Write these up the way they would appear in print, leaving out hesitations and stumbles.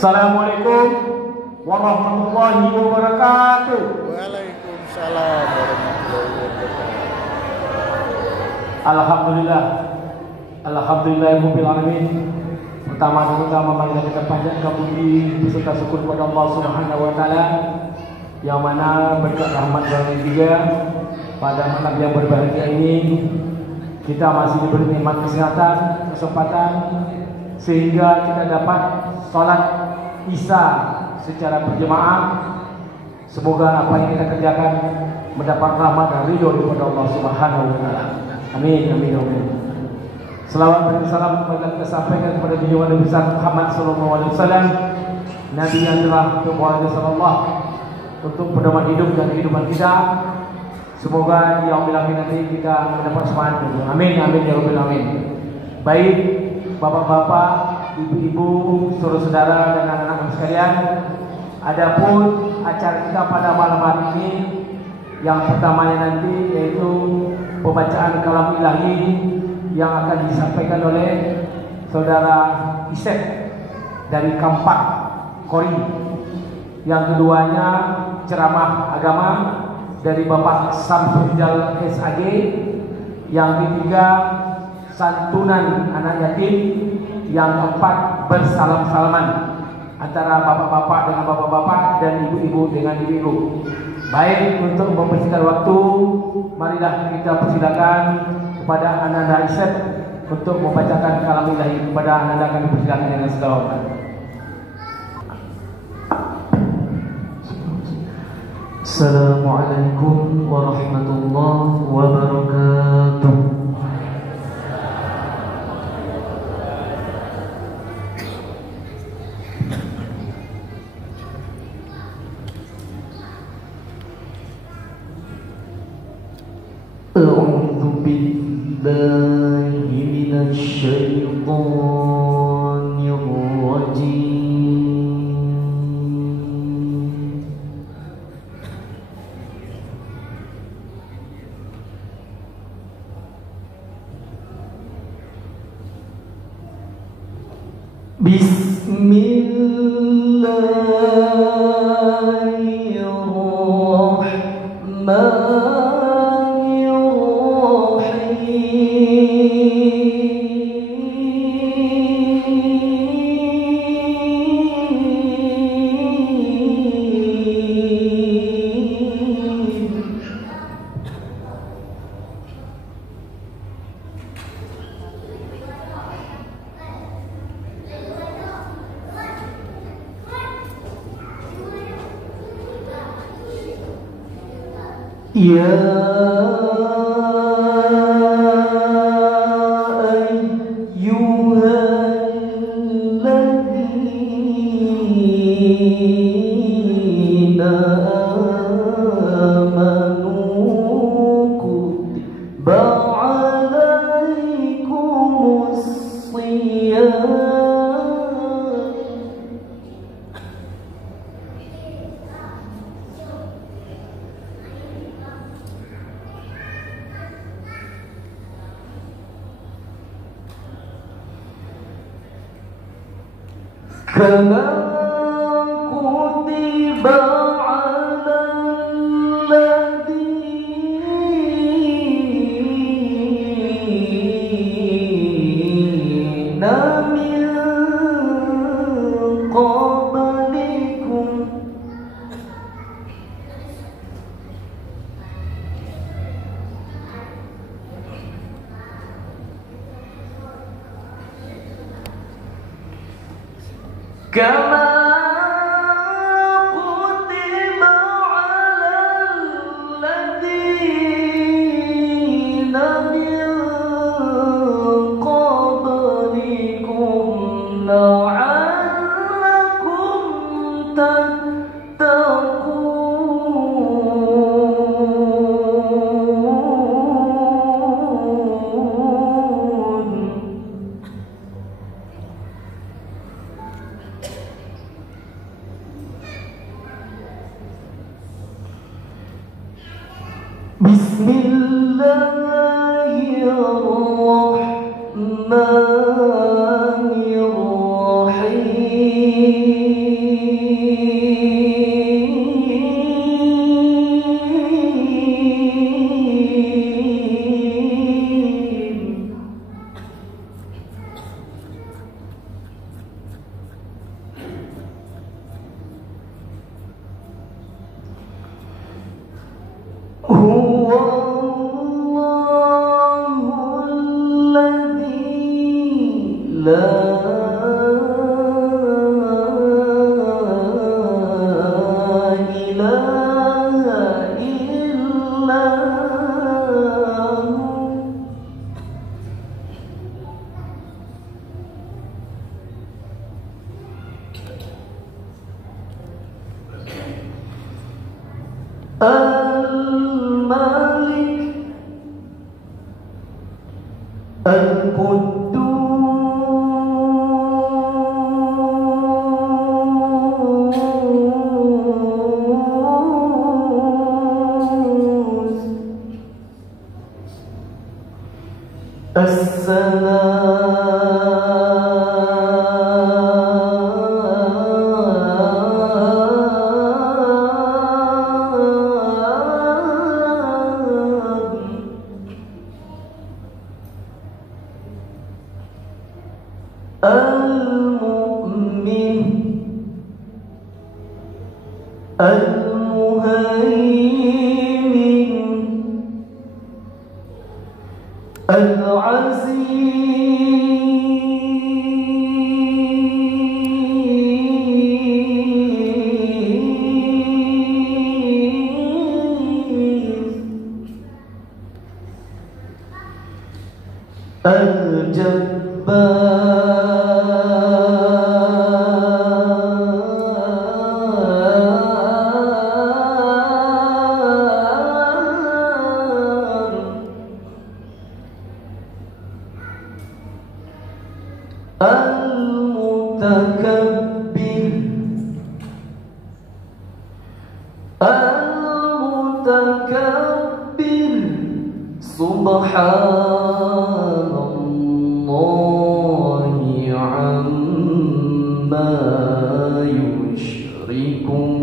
Assalamualaikum warahmatullahi wabarakatuh. Waalaikumsalam warahmatullahi wabarakatuh. Alhamdulillah, alhamdulillahirabbil alamin. Pertama marilah kita panjatkan puji beserta syukur kepada Allah Subhanahu wa taala yang mana berkat rahmat dan juga pada malam yang berbahagia ini kita masih diberi nikmat kesehatan, kesempatan sehingga kita dapat sholat Isya secara berjemaah. Semoga apa yang kita kerjakan mendapat rahmat dan ridho daripada Allah Subhanahu wa taala. Amin amin amin. Selawat dan salam kita sampaikan kepada junjungan Nabi besar Muhammad sallallahu alaihi wasallam, Nabi yang telah berbuat sallallahu untuk pedoman hidup dan kehidupan kita. Semoga di yaumil akhir nanti kita mendapat semangat. Amin amin ya rabbal alamin. Baik bapak-bapak, ibu-ibu, saudara-saudara dan anak-anak sekalian, adapun acara kita pada malam hari ini yang pertamanya nanti yaitu pembacaan kalam ilahi yang akan disampaikan oleh saudara Isep dari Kampak Kori. Yang keduanya ceramah agama dari Bapak Samsudjal SAG. Yang ketiga santunan anak yatim. Yang keempat bersalam-salaman antara bapak-bapak dengan bapak-bapak dan ibu-ibu dengan ibu-ibu. Baik, untuk mempersingkat waktu, marilah kita persilakan kepada Ananda Isep untuk membacakan kalam ilahi. Kepada Ananda kami persilakan dengan segala hormat. Assalamualaikum warahmatullahi wabarakatuh. A'udzu billahi minasy syaithanir rajim. Kama kutiba 'alal ladzina min qablikum kama kutiba 'alal ladzina min qablikum la'allakum tattaqun. Bismillahirrahmanirrahim. الملك القدوس المؤمن المهيمن العزيز المتكبر سبحان الله عما يشركون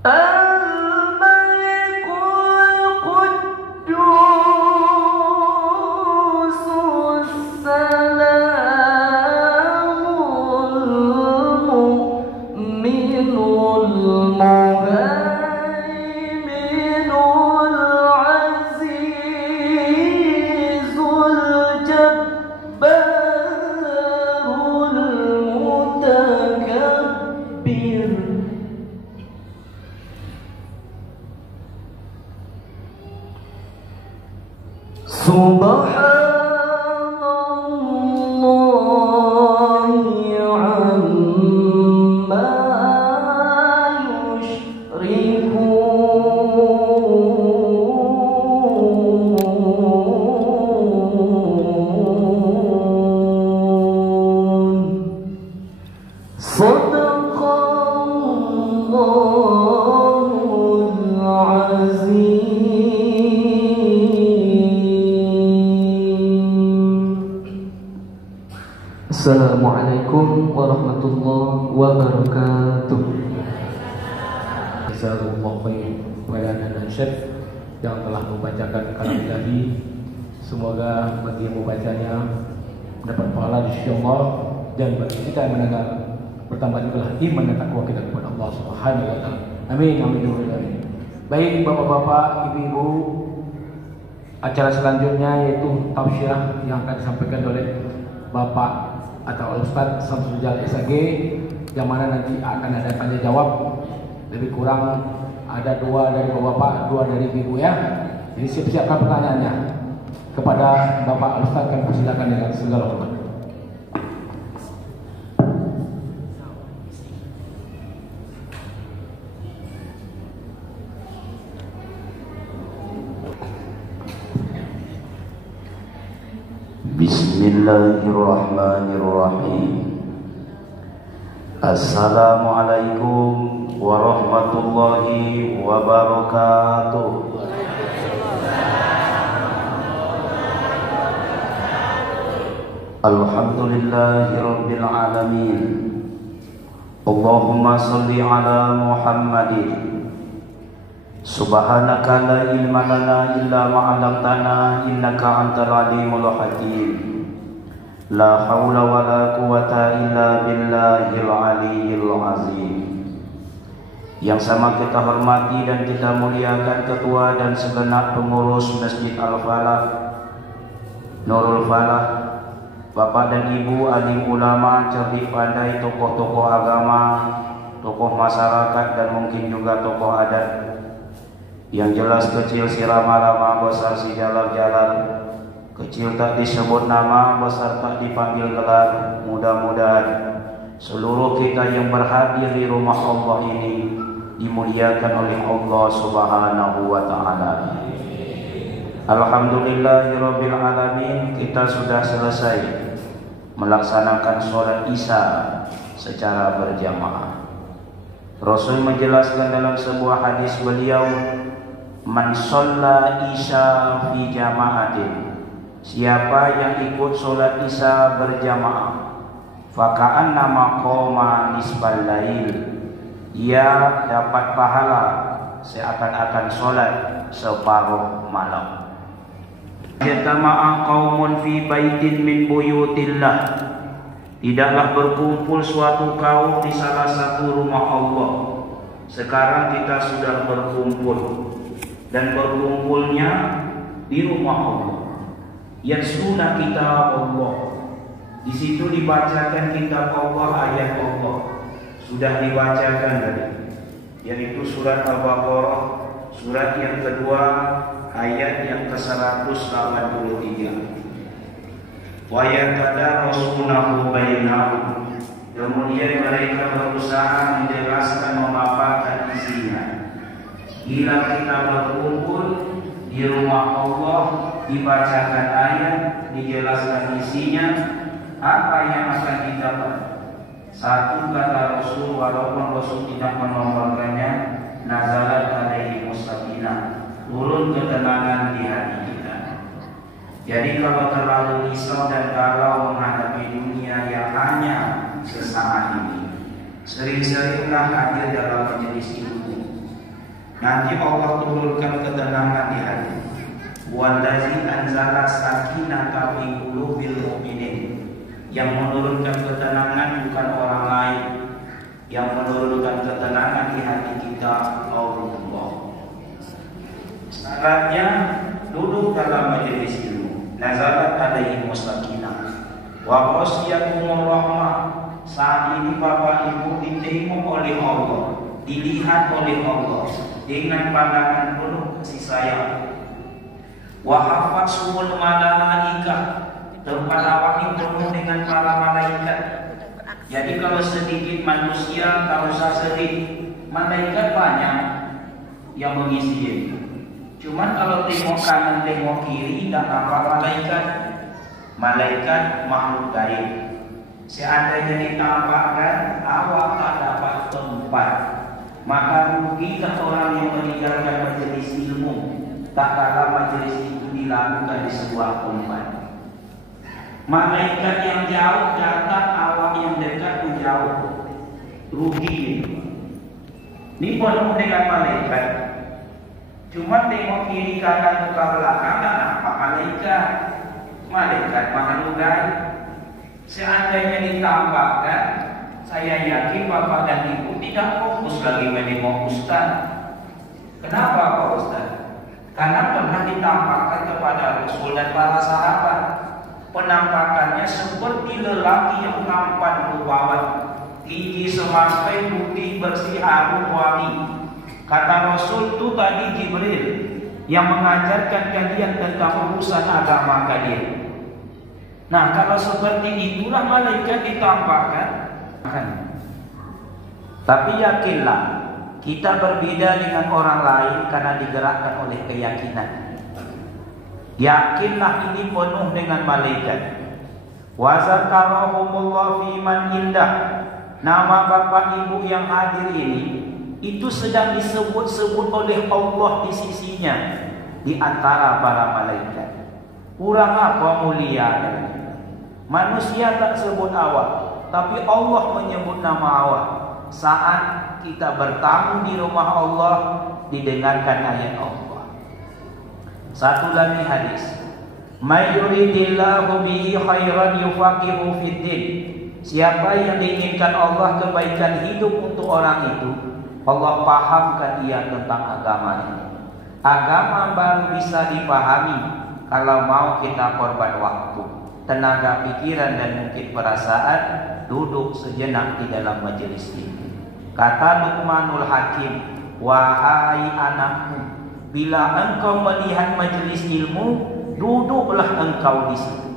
الملك القدوس السلام المؤمن المهيمن العزيز الجبار المتكبر سبحان الله عما يشركون صدق الله العظيم. Assalamualaikum warahmatullahi wabarakatuh. Jazakumullah khair kepada Anda dan Syekh yang telah membacakan kalam tadi. Semoga bagi yang membacanya mendapat pahala insyaallah, dan bagi kita yang mendengar bertambah juga iman dan takwa kita kepada Allah Subhanahu wa taala. Amin amin amin. Baik Bapak-bapak, Ibu-ibu, acara selanjutnya yaitu tausiah yang akan disampaikan oleh Bapak atau Ustaz Samsul Jalal SAG, yang mana nanti akan ada tanya jawab. Lebih kurang ada 2 dari Bapak, 2 dari Ibu ya. Jadi siap-siapkan pertanyaannya. Kepada Bapak Ustaz kami persilakan dengan segala hormat. Bismillahirrahmanirrahim. Assalamualaikum warahmatullahi wabarakatuh. Alhamdulillahirabbil alamin. Allahumma shalli ala Muhammadin. Subhanaka la ilma lana illa ma 'allamtana innaka antal alimul hakim. La haula wala quwata illa billahil aliyyil azim. Yang sama kita hormati dan kita muliakan ketua dan segenap pengurus Masjid Al-Falah, Nurul Falah, Bapak dan Ibu alim ulama, cerdik pandai, tokoh-tokoh agama, tokoh masyarakat, dan mungkin juga tokoh adat Yang jelas kecil si rama-rama, besar si jalal-jalal. Kecil tak disebut nama, besar tak dipanggil gelar. Mudah-mudahan seluruh kita yang berhadir di rumah Allah ini dimuliakan oleh Allah Subhanahu wa ta'ala. Alhamdulillahirabbil alamin, kita sudah selesai melaksanakan sholat Isya secara berjamaah. Rasul menjelaskan dalam sebuah hadis beliau, man shalla isya fi jama'atin, siapa yang ikut sholat Isya berjamaah, faka'annama qoma nisbal lail, ia dapat pahala seakan-akan sholat separuh malam. Yatama'a qaumun fi baitin min buyutillah, tidaklah berkumpul suatu kaum di salah satu rumah Allah. Sekarang kita sudah berkumpul, dan berkumpulnya di rumah Allah. Yasluna kitab Allah, di situ dibacakan kitab Allah, ayat Allah sudah dibacakan tadi, yaitu surat Al-Baqarah, surat yang kedua, ayat yang ke-183. Wa yatadarasunahu bainahum, kemudian mereka berusaha menjelaskan, memaparkan isinya. Bila kita berkumpul di rumah Allah, dibacakan ayat, dijelaskan isinya, apa yang akan didapat? Satu, kata Rasul, walaupun Rasul tidak menomorkannya, nazalat alaihi musakinah, turun ketenangan di hati kita. Jadi kalau terlalu risau dan galau menghadapi dunia yang hanya sesaat ini, sering-seringlah hadir dalam majelis ilmu. Nanti Allah turunkan ketenangan di hati. Wallazi anzala sakinata fi qulubil mu'minin, yang menurunkan ketenangan bukan orang lain, yang menurunkan ketenangan di hati kita Allah. Syaratnya duduk dalam majelis ilmu. Nazalat alaihi musakinah wa qasyakumur rahmah. Saat ini Bapak Ibu ditengok oleh Allah, dilihat oleh Allah dengan pandangan penuh kasih sayang. Wa hafatsumul malaikah, tempat awak ini penuh dengan para malaikat. Jadi kalau sedikit manusia, kalau saya sedikit, malaikat banyak yang mengisi itu. Cuman kalau tengok kanan tengok kiri tak nampak malaikat. Malaikat makhluk gaib. Seandainya ditampakkan, awak tak dapat tempat. Maka rugilah orang yang meninggalkan majelis ilmu, tak kala majelis itu dilakukan di sebuah tempat. Malaikat yang jauh datang, awak yang dekat menjauh. Rugi. Ini penuh dengan malaikat. Cuma tengok kiri kanan muka belakang dan nampak malaikat. Malaikat makhluk gaib. Seandainya ditampakkan, saya yakin Bapak dan Ibu tidak fokus lagi menengok Ustaz. Kenapa Pak Ustaz? Karena pernah ditampakkan kepada Rasul dan para sahabat. Penampakannya seperti lelaki yang tampan rupawan, tinggi semampai, putih bersih, harum wangi. Kata Rasul itu tadi Jibril yang mengajarkan kalian tentang urusan agama kalian. Nah, kalau seperti itulah malaikat ditampakkan. Tapi yakinlah, kita berbeda dengan orang lain karena digerakkan oleh keyakinan. Yakinlah ini penuh dengan malaikat. Wa zakarahumullah fi man indah. Nama Bapak Ibu yang hadir ini itu sedang disebut-sebut oleh Allah di sisinya di antara para malaikat. Kurang apa mulia? Manusia tak sebut awak, tapi Allah menyebut nama awak. Saat kita bertamu di rumah Allah, didengarkan ayat Allah. Satu lagi hadis, may yuridillahu bihi khairan yufaqihu fiddin. Siapa yang diinginkan Allah kebaikan hidup untuk orang itu, Allah pahamkan ia tentang agama ini. Agama baru bisa dipahami kalau mau kita korban waktu, tenaga pikiran dan mungkin perasaan, duduk sejenak di dalam majelis ini. Kata Luqmanul Hakim, wahai anakku, Bila engkau melihat majelis ilmu, duduklah engkau di situ.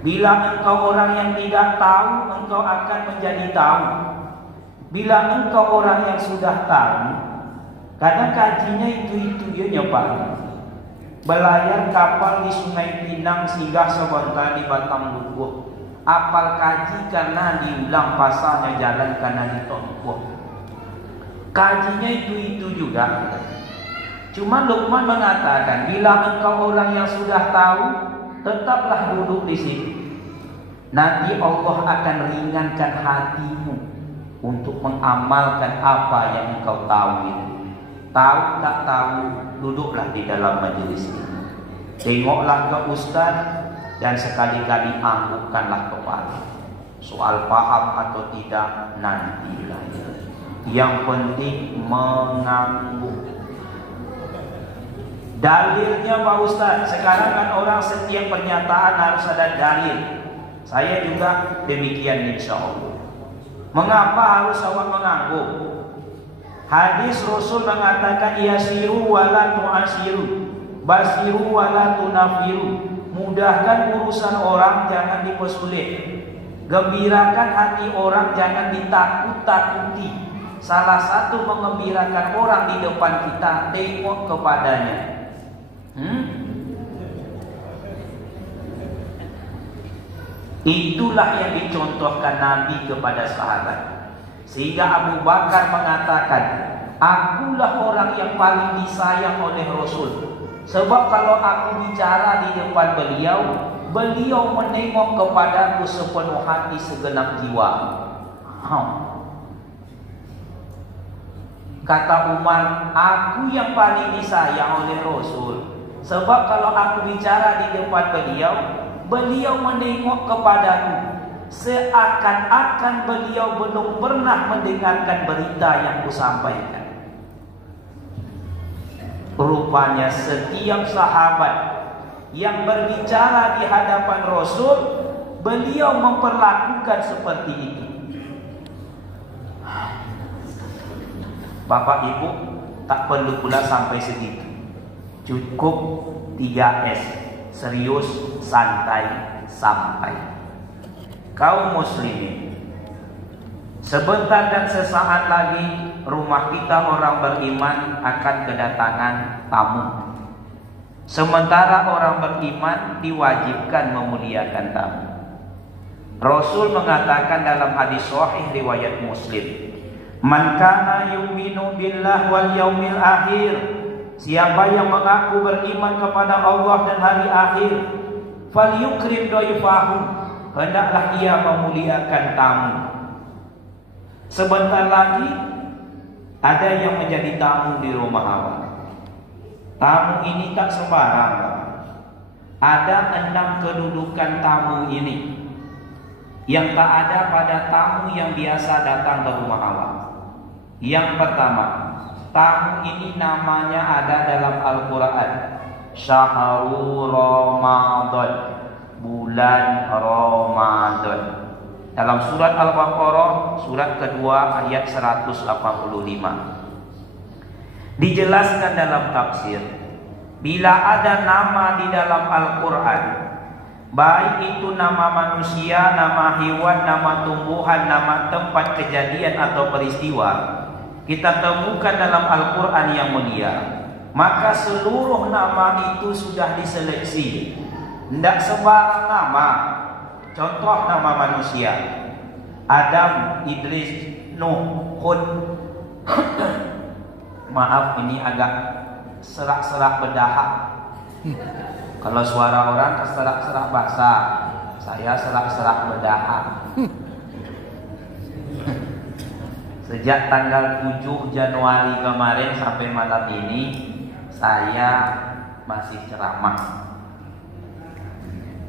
Bila engkau orang yang tidak tahu, engkau akan menjadi tahu. Bila engkau orang yang sudah tahu, karena kajinya itu ya nyoba. Belayar kapal di Sungai Pinang, singgah sebentar di Batam Lubuh. Apal kaji karena diulang, pasalnya jalan karena ditempuh. Kajinya itu juga. Cuma Luqman mengatakan, bila engkau orang yang sudah tahu, tetaplah duduk di situ. Nanti Allah akan ringankan hatimu untuk mengamalkan apa yang engkau tahu itu. Tahu tak tahu, duduklah di dalam majelis ini. Tengoklah ke ustaz dan sekali-kali anggukkanlah kepala. Soal paham atau tidak nantilah. Yang penting mengangguk. Dalilnya Pak Ustaz, sekarang kan orang setiap pernyataan harus ada dalil. Saya juga demikian insya Allah. Mengapa harus awak mengangguk? Hadis Rasul mengatakan yasiru wala tu'asiru, basiru wala tunafiru. Mudahkan urusan orang, jangan dipersulit. Gembirakan hati orang, jangan ditakut-takuti. Salah satu mengembirakan orang di depan kita, tengok kepadanya. Itulah yang dicontohkan Nabi kepada sahabat. Sehingga Abu Bakar mengatakan, akulah orang yang paling disayang oleh Rasul. Sebab kalau aku bicara di depan beliau, beliau menengok kepadaku sepenuh hati, segenap jiwa. Kata Umar, aku yang paling disayang oleh Rasul. Sebab kalau aku bicara di depan beliau, beliau menengok kepadaku seakan-akan beliau belum pernah mendengarkan berita yang kusampaikan. Rupanya setiap sahabat yang berbicara di hadapan Rasul, beliau memperlakukan seperti itu. Bapak Ibu tak perlu pula sampai segitu. Cukup 3S. Serius, santai, sampai. Kaum muslimin, sebentar dan sesaat lagi rumah kita orang beriman akan kedatangan tamu. Sementara orang beriman diwajibkan memuliakan tamu. Rasul mengatakan dalam hadis sahih riwayat Muslim, man kana yu'minu billah wal yaumil akhir, siapa yang mengaku beriman kepada Allah dan hari akhir, falyukrim dhaifahu, hendaklah ia memuliakan tamu. Sebentar lagi ada yang menjadi tamu di rumah awak. Tamu ini tak sembarang. Ada 6 kedudukan tamu ini yang tak ada pada tamu yang biasa datang ke rumah awak. Yang pertama, tamu ini namanya ada dalam Al-Quran, Syahrul Ramadan, bulan Ramadan. Dalam surat Al-Baqarah, surat kedua ayat 185. Dijelaskan dalam tafsir, bila ada nama di dalam Al-Quran, baik itu nama manusia, nama hewan, nama tumbuhan, nama tempat kejadian atau peristiwa, kita temukan dalam Al-Quran yang mulia, maka seluruh nama itu sudah diseleksi. Tidak sembarang nama. Contoh nama manusia, Adam, Idris, Nuh, Hud. Maaf, ini agak serak-serak berdahak. Kalau suara orang serak-serak bahasa, saya serak-serak berdahak. Sejak tanggal 7 Januari kemarin sampai malam ini, saya masih ceramah.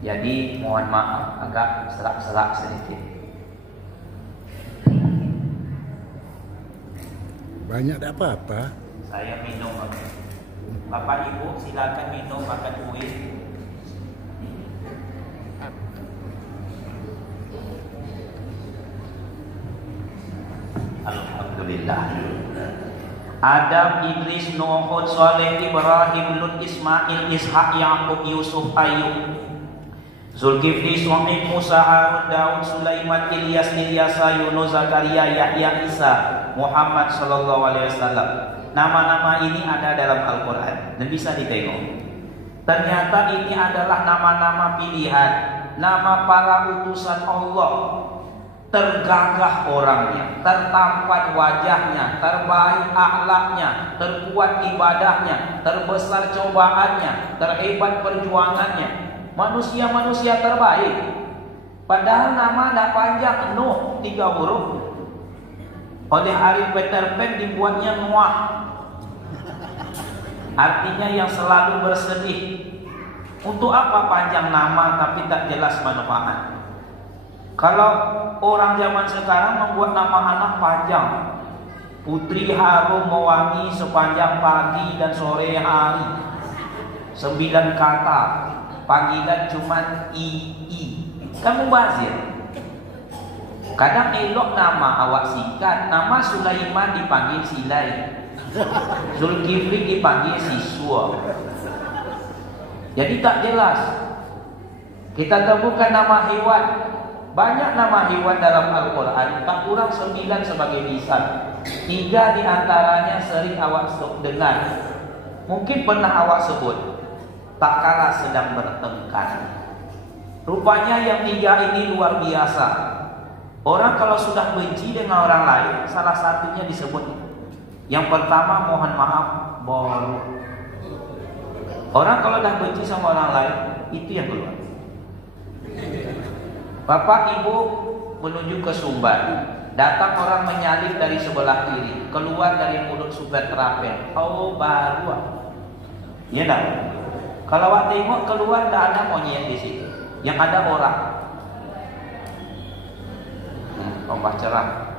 Jadi mohon maaf agak serak-serak sedikit. Banyak tak apa-apa. Saya minum. Bapak Ibu silakan minum, makan kue. Alhamdulillah. Adam, Idris, Nuh, Hud, Saleh, Ibrahim, Lut, Ismail, Ishak, Yaqub, Yusuf, Ayub, Zulkifli, Suhaib, Musa, Harun, Daud, Sulaiman, Ilyas, Ilyasa, Yunus, Zakaria, Yahya, Isa, Muhammad sallallahu alaihi wasallam. Nama-nama ini ada dalam Al-Quran dan bisa ditengok. Ternyata ini adalah nama-nama pilihan, nama para utusan Allah. Tergagah orangnya, tertampan wajahnya, terbaik akhlaknya, terkuat ibadahnya, terbesar cobaannya, terhebat perjuangannya. Manusia-manusia terbaik. Padahal nama tidak panjang, Nuh 3 huruf. Oleh Ari Peter Pan dibuatnya Noah. Artinya yang selalu bersedih. Untuk apa panjang nama tapi tak jelas manfaat? Kalau orang zaman sekarang membuat nama anak panjang, Putri harum mewangi sepanjang pagi dan sore hari, 9 kata, panggilan cuman I. Kamu bazir. Kadang elok nama awak singkat, nama Sulaiman dipanggil Silai, Zulkifli dipanggil Siswa. Jadi tak jelas. Kita temukan nama hewan. Banyak nama hewan dalam Al-Quran, tak kurang 9 sebagai lisan. 3 diantaranya sering awak dengar. Mungkin pernah awak sebut. Tak kalah sedang bertengkar. Rupanya yang 3 ini luar biasa. Orang kalau sudah benci dengan orang lain, salah satunya disebut. Yang pertama mohon maaf, baru. Orang kalau dah benci sama orang lain, itu yang keluar. Bapak ibu menuju ke Sumbar, datang orang menyalip dari sebelah kiri, keluar dari mulut supir terapen. Oh baru, ya dah. Kalau awak tengok keluar tak ada monyet di situ, yang ada orang. Ombak cerah,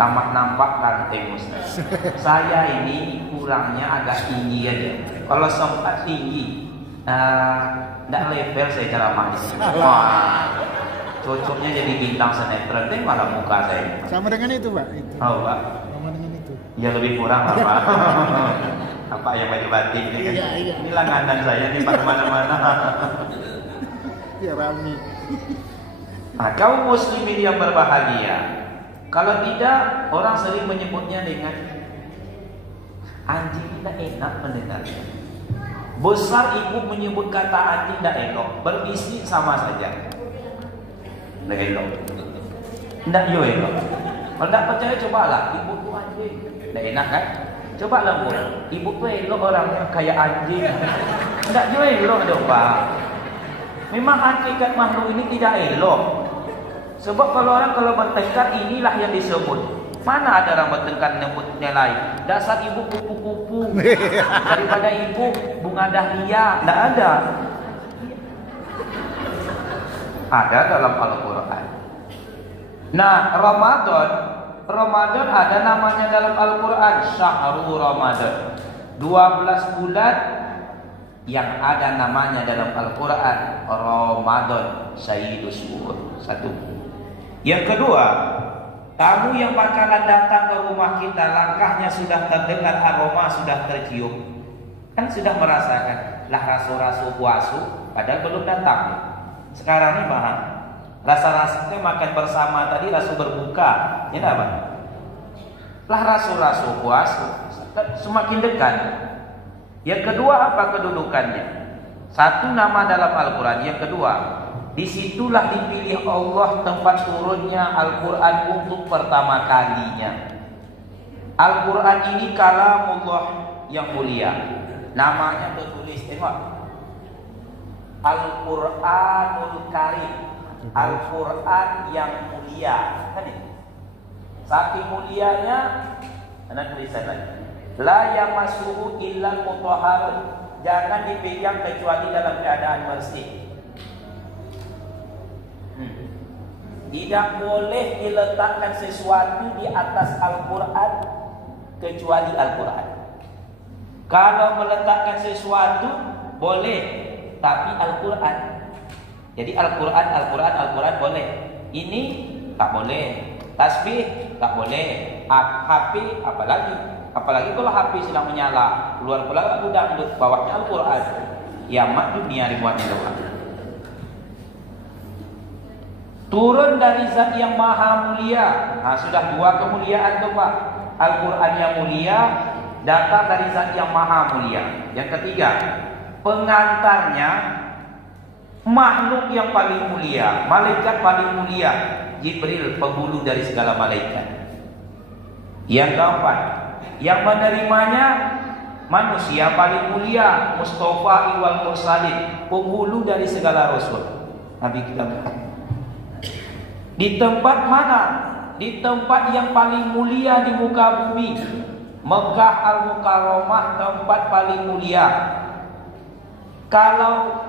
tamak nampak ganteng Ustaz. Saya ini kurangnya agak tinggi aja. Kalau sempat tinggi, tidak level saya ceramah di sini. Wah. Cocoknya jadi bintang sinetron, tapi malah muka saya. Sama dengan itu, Pak. Itu. Oh, Pak. Sama dengan itu. Ya lebih kurang lah, Pak. Apa yang baju batik ini? Iya. Ini langganan saya nih Pak mana-mana. Ya rame. Nah, kaum muslimin yang berbahagia. Kalau tidak, orang sering menyebutnya dengan anjing tidak enak mendengarnya. Besar ibu menyebut kata anjing tidak elok, berbisik sama saja. Tidak elok. Tidak yo elok. Kalau tidak percaya cobalah, ibu tu anjing. Tidak enak kan? Cobalah bu, ibu tu elok orangnya kayak anjing. Tidak yo elok dong Pak. Memang hakikat makhluk ini tidak elok. Sebab kalau orang kalau bertengkar inilah yang disebut. Mana ada orang bertengkar nyebutnya lain? Dasar ibu kupu-kupu. Daripada ibu bunga dahlia. Tidak ada. Ada dalam Al-Quran. Nah, Ramadan ada namanya dalam Al-Quran, Syahrul Ramadan. 12 bulan yang ada namanya dalam Al-Quran, Ramadan, Sayyidus Syuhur. 1. Yang kedua, tamu yang bakalan datang ke rumah kita, langkahnya sudah terdengar, aroma sudah tercium. Kan sudah merasakan lah rasu-rasu puasu, padahal belum datang. Sekarang ini bahan rasa-rasanya makan bersama tadi, rasu berbuka, ini apa? Lah rasu-rasu puasu semakin dekat. Yang kedua apa kedudukannya? 1 nama dalam Al-Quran. Yang kedua, disitulah dipilih Allah tempat turunnya Al-Quran untuk pertama kalinya. Al-Quran ini kalamullah yang mulia. Namanya tertulis, tengok, Al-Quranul Karim, Al-Quran yang mulia. Kan ini? Saking mulianya, ada tulisan lagi. La yamassuhu illa mutahharun. Jangan dipegang kecuali dalam keadaan bersih. Tidak boleh diletakkan sesuatu di atas Al-Quran kecuali Al-Quran. Kalau meletakkan sesuatu boleh, tapi Al-Quran. Jadi Al-Quran boleh. Ini tak boleh. Tasbih tak boleh. HP apalagi kalau HP sedang menyala, keluar pula lagu dangdut, bawahnya Al-Quran. Kiamat dunia dibuatnya doang. Turun dari zat yang maha mulia. Nah, sudah dua kemuliaan tuh Pak. Al-Quran yang mulia datang dari zat yang maha mulia. Yang ketiga, pengantarnya makhluk yang paling mulia, malaikat paling mulia, Jibril, penghulu dari segala malaikat. Yang keempat, yang menerimanya manusia paling mulia, Mustafa wal Mursalin, penghulu dari segala rasul. Nabi kita di tempat mana? Di tempat yang paling mulia di muka bumi, Mekah Al-Mukarramah, tempat paling mulia. Kalau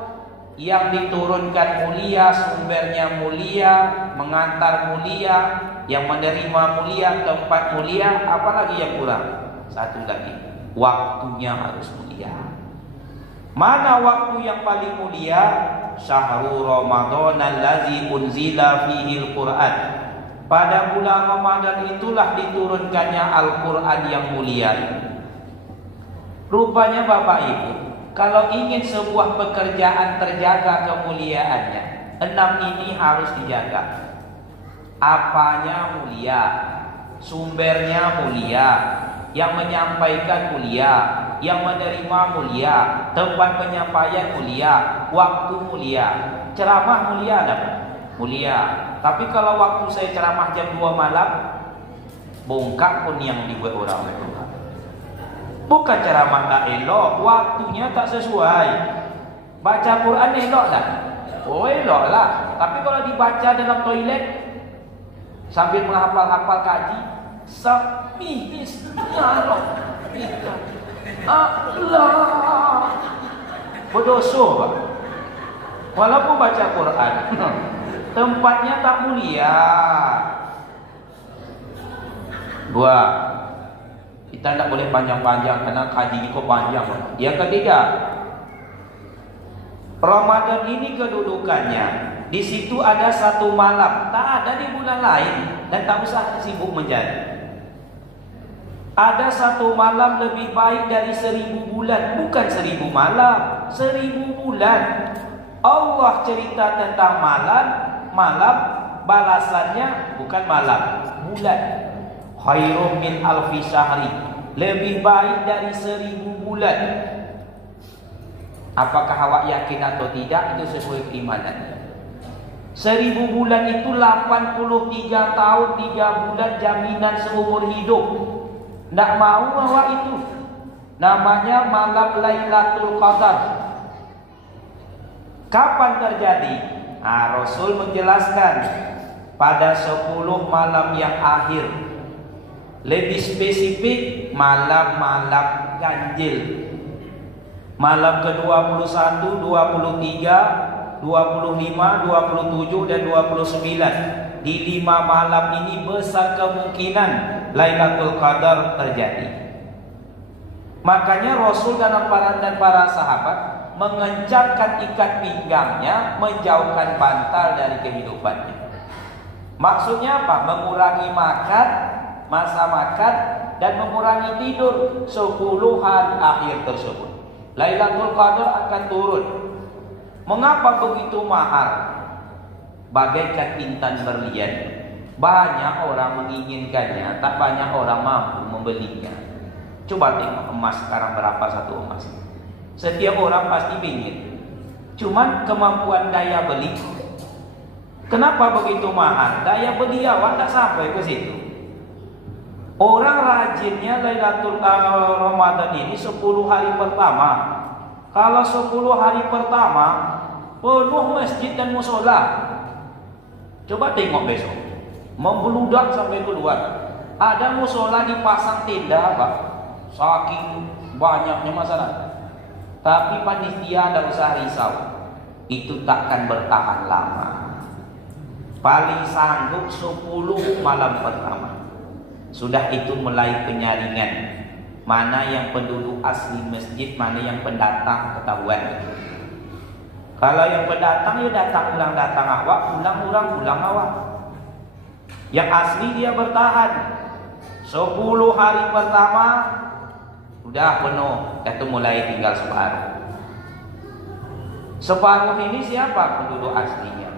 yang diturunkan mulia, sumbernya mulia, mengantar mulia, yang menerima mulia, tempat mulia, apalagi yang kurang? Satu lagi, waktunya harus mulia. Mana waktu yang paling mulia? Syahrul Ramadan allazi unzila fihi al-Quran. Pada bulan Ramadan itulah diturunkannya Al-Quran yang mulia. Rupanya Bapak Ibu, kalau ingin sebuah pekerjaan terjaga kemuliaannya, 6 ini harus dijaga. Apanya mulia, sumbernya mulia, yang menyampaikan mulia, yang menerima mulia, tempat penyampaian mulia, waktu mulia. Ceramah mulia tak? Mulia. Tapi kalau waktu saya ceramah jam 2 malam, bongkak pun yang dibuat orang itu. Bukan ceramah tak elok, waktunya tak sesuai. Baca Quran elok tak? Oh elok lah. Tapi kalau dibaca dalam toilet sambil menghafal-hafal kaji, sabihis Allah, berdosa Pak. Walaupun baca Quran, tempatnya tak mulia. Dua, kita tidak boleh panjang-panjang karena kaji ini kok panjang. Yang ketiga, Ramadan ini kedudukannya, di situ ada satu malam, tak ada di bulan lain, dan tak usah sibuk mencari. Ada satu malam lebih baik dari 1000 bulan, bukan 1000 malam, 1000 bulan. Allah cerita tentang malam, balasannya bukan malam, bulan. Khairum min alfi syahri, lebih baik dari 1000 bulan. Apakah awak yakin atau tidak? Itu sesuai keimanan. 1000 bulan itu 83 tahun 3 bulan jaminan seumur hidup. Tidak mau awak itu. Namanya malam Lailatul Qadar. Kapan terjadi? Nah, Rasul menjelaskan pada 10 malam yang akhir. Lebih spesifik, malam-malam ganjil. Malam ke-21, 23, 25, 27 dan 29. Di 5 malam ini besar kemungkinan Lailatul Qadar terjadi. Makanya Rasul dan para sahabat mengencangkan ikat pinggangnya, menjauhkan bantal dari kehidupannya. Maksudnya apa? Mengurangi makan, masa makan, dan mengurangi tidur 10 hari akhir tersebut. Lailatul Qadar akan turun. Mengapa begitu mahal? Bagaikan intan berlian. Banyak orang menginginkannya, tak banyak orang mampu membelinya. Coba tengok emas sekarang berapa satu emas. Setiap orang pasti ingin. Cuman kemampuan daya beli. Kenapa begitu mahal? Daya beli awak tak sampai ke situ. Orang rajinnya Lailatul Ramadan ini 10 hari pertama. Kalau 10 hari pertama penuh masjid dan musola. Coba tengok besok, membeludak sampai keluar. Ada musola dipasang tenda Pak, saking banyaknya masyarakat. Tapi panitia tidak usah risau, itu takkan bertahan lama. Paling sanggup 10 malam pertama. Sudah itu mulai penyaringan. Mana yang penduduk asli masjid, mana yang pendatang, ketahuan. Kalau yang pendatang ya datang awak, pulang awak. Yang asli dia bertahan 10 hari pertama sudah penuh, itu mulai tinggal separuh. Separuh ini siapa penduduk aslinya?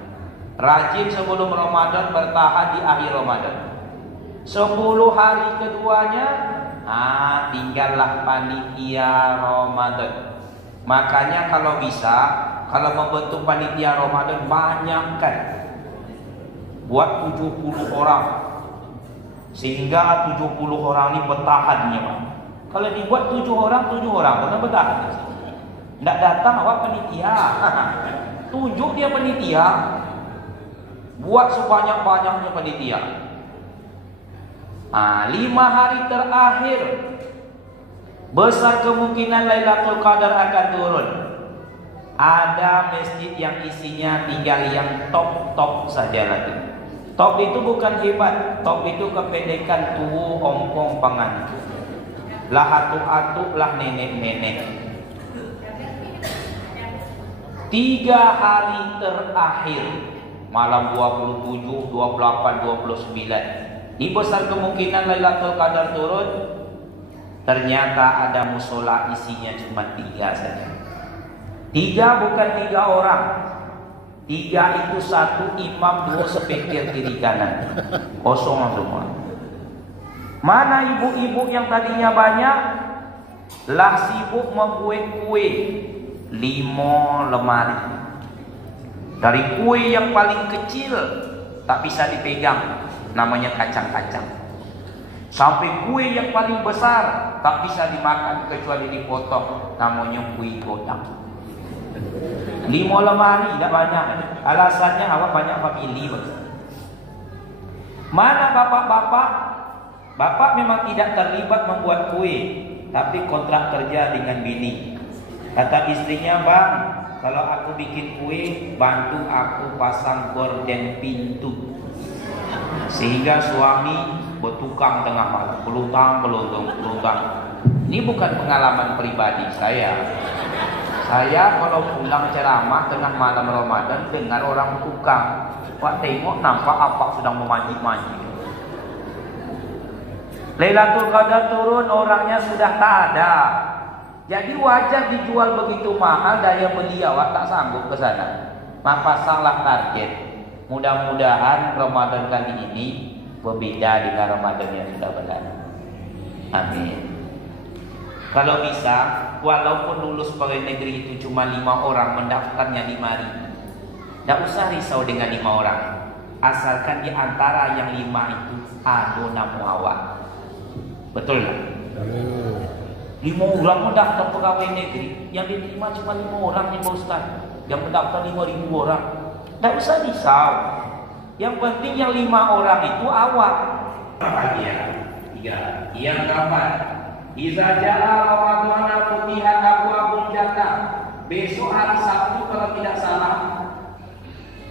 Rajin sebelum Ramadan, bertahan di akhir Ramadan. 10 hari keduanya, tinggallah panitia Ramadan. Makanya kalau bisa, kalau membentuk panitia Ramadan, banyakkan. Buat 70 orang. Sehingga 70 orang ini bertahannya, Pak. Kalau dibuat 7 orang pernah bertahan. Tidak datang awak panitia. Tunjuk dia panitia. Buat sebanyak-banyaknya panitia. 5 hari terakhir besar kemungkinan Lailatul Qadar akan turun. Ada masjid yang isinya tinggal yang top saja lagi. Top itu bukan hebat, top itu kependekan tuhu ompong pangan. Lah atuk-atuk lah nenek-nenek. 3 hari terakhir, malam 27, 28, 29, ini besar kemungkinan Lailatul Qadar turun. Ternyata ada musola isinya cuma 3 saja. 3 bukan 3 orang. 3 itu 1 imam, 2 speaker kiri kanan. Kosong semua. Mana ibu-ibu yang tadinya banyak, lah sibuk membuat kue 5 lemari. Dari kue yang paling kecil tak bisa dipegang, namanya kacang-kacang, sampai kue yang paling besar tak bisa dimakan kecuali dipotong, namanya kue godang. 5 lemari tidak banyak. Alasannya awak banyak famili. Mana bapak-bapak? Bapak memang tidak terlibat membuat kue, tapi kontrak kerja dengan bini. Kata istrinya, "Bang, kalau aku bikin kue, bantu aku pasang gorden pintu." Sehingga suami bertukang tengah malam, pelutang. Ini bukan pengalaman pribadi saya. Saya kalau pulang ceramah tengah malam Ramadan, dengar orang bertukang. Pak tengok nampak apa sedang memanjik-manjik. Lailatul Qadar turun, orangnya sudah tak ada. Jadi wajar dijual begitu mahal, daya beli awak tak sanggup ke sana. Pasanglah target. Mudah-mudahan Ramadan kali ini berbeda dengan Ramadan yang sudah berlalu. Amin. Kalau bisa, walaupun lulus pegawai negeri itu cuma 5 orang, mendaftarnya 5.000. Tidak usah risau dengan 5 orang. Asalkan di antara yang 5 itu ada nama awak. Betul tak? 5 orang mendaftar pegawai negeri, yang diterima cuma 5 orang nih Pak Ustaz. Yang mendaftar 5.000 orang. Tidak usah risau. Yang penting yang 5 orang itu awak. Bahagia. 3. Yang keempat, Iza ja'a Ramadhan futihat abwaabul jannah. Besok hari Sabtu kalau tidak salah,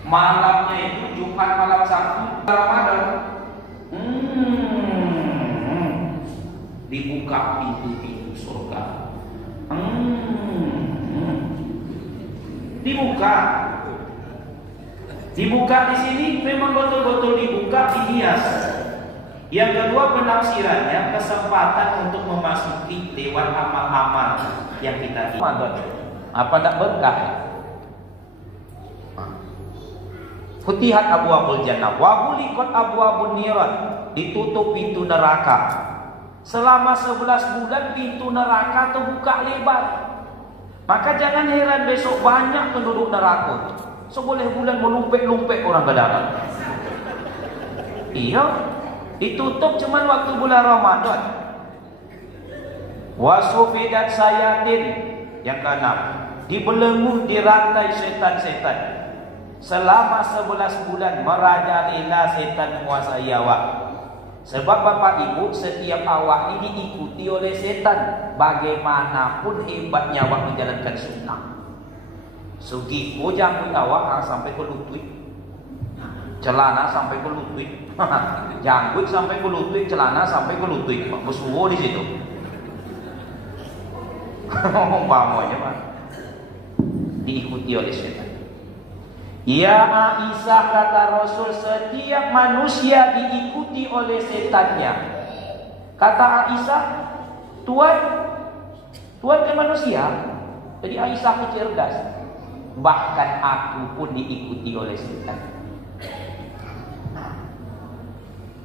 malamnya itu Jumat malam Sabtu Ramadan. Dibuka pintu-pintu surga. Dibuka di sini memang betul-betul dibuka, dihias. Yang kedua, penafsirannya kesempatan untuk memasuki lewat amal-amal yang kita inginkan. Apa tak berkah? Futihat abwaabul jannah wa ghuliqat abwaabun niran. Ditutup pintu neraka. Selama 11 bulan pintu neraka terbuka lebar. Maka jangan heran besok banyak penduduk neraka. Seboleh bulan melumpek-lumpek orang ke dalam. Iya, ditutup cuman waktu bulan Ramadan. Wasufidat sayatin. Yang keenam, dibelenggu, dirantai setan-setan. Selama 11 bulan merajalela setan menguasai awak. Sebab Bapak Ibu, setiap awak ini diikuti oleh setan. Bagaimanapun hebatnya awak menjalankan sunnah, sugiku jangkut awak sampai ke lutut, celana sampai ke lutut, jangkut sampai ke lutut, celana sampai ke lutut, bersuwo di situ. Umpamanya Pak, diikuti oleh setan. Ya Aisyah, kata Rasul, setiap manusia diikuti oleh setannya. Kata Aisyah, Tuhan kan manusia. Jadi Aisyah cerdas. Bahkan aku pun diikuti oleh setan.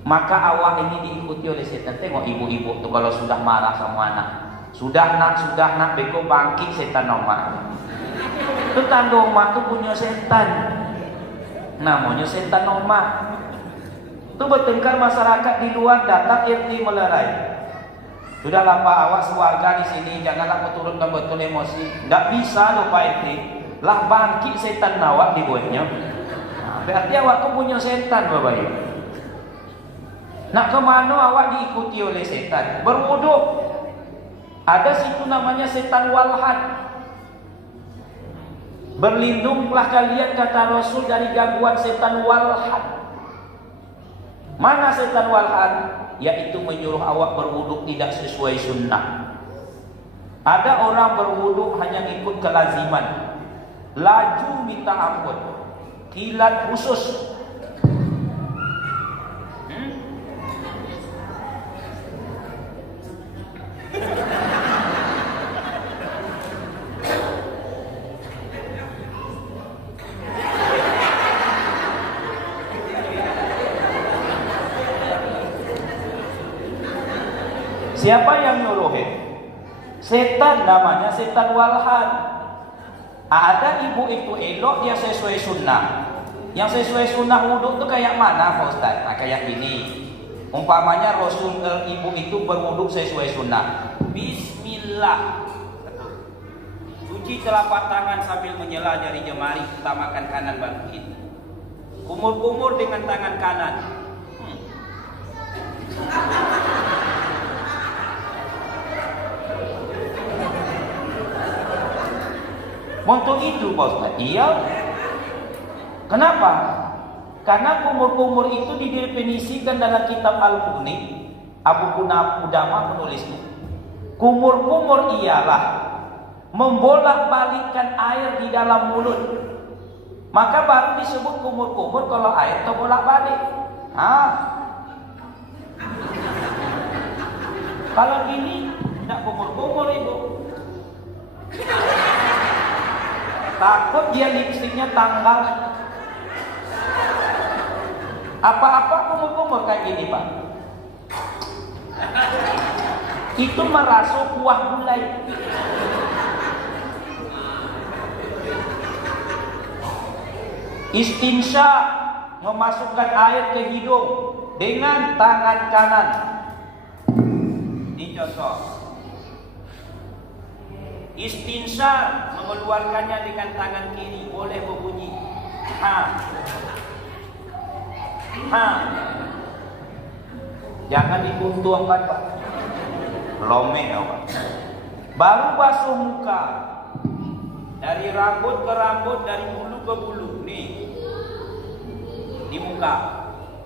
Maka awak ini diikuti oleh setan. Tengok ibu-ibu tuh kalau sudah marah sama anak. Sudah nak beko bangkit setan omak. Tetangga omak tuh punya setan. Namanya setan omak. Itu bertengkar masyarakat di luar datang RT melerai. Sudahlah Pak, awak sewarga di sini janganlah menurunkan betul emosi. Tidak bisa loh Pak RT. Lah bangkit setan awak dibuatnya. Nah, berarti awak tuh punya setan Bapak Ibu. Nak kemana awak diikuti oleh setan? Berwuduk. Ada situ namanya setan walhan. Berlindunglah kalian, kata Rasul, dari gangguan setan walhan. Mana setan walhan? Yaitu menyuruh awak berwuduk tidak sesuai sunnah. Ada orang berwuduk hanya ikut kelaziman, laju minta ampun, kilat khusus. Siapa yang nyuruhin? Setan, namanya setan walhan. Ada ibu itu elok, dia sesuai sunnah. Yang sesuai sunnah wudhu itu kayak mana Pak Ustaz? Nah, kayak gini. Umpamanya Rasul ibu itu berwudhu sesuai sunnah. Bismillah. Cuci telapak tangan sambil menyela jari jemari, utamakan kanan baru ini. Kumur-kumur dengan tangan kanan. Untuk itu Pak Ustaz, iya. Kenapa? Karena kumur-kumur itu didefinisikan dalam kitab Al-Mughni. Abu Qudamah menulisnya. Kumur-kumur ialah membolak-balikkan air di dalam mulut. Maka baru disebut kumur-kumur kalau air terbolak-balik. Kalau ini tidak kumur-kumur Ibu. Takut dia lipstiknya tanggal. Apa-apa kumur-kumur kayak gini Pak. Itu merasuk kuah gulai. Istinsya, memasukkan air ke hidung dengan tangan kanan. Ini contoh. Istinsar, mengeluarkannya dengan tangan kiri, boleh berbunyi ha. Jangan dituntuangkan Pak, lomeng Pak. Baru basuh muka, dari rambut ke rambut, dari bulu ke bulu. Nih, di muka,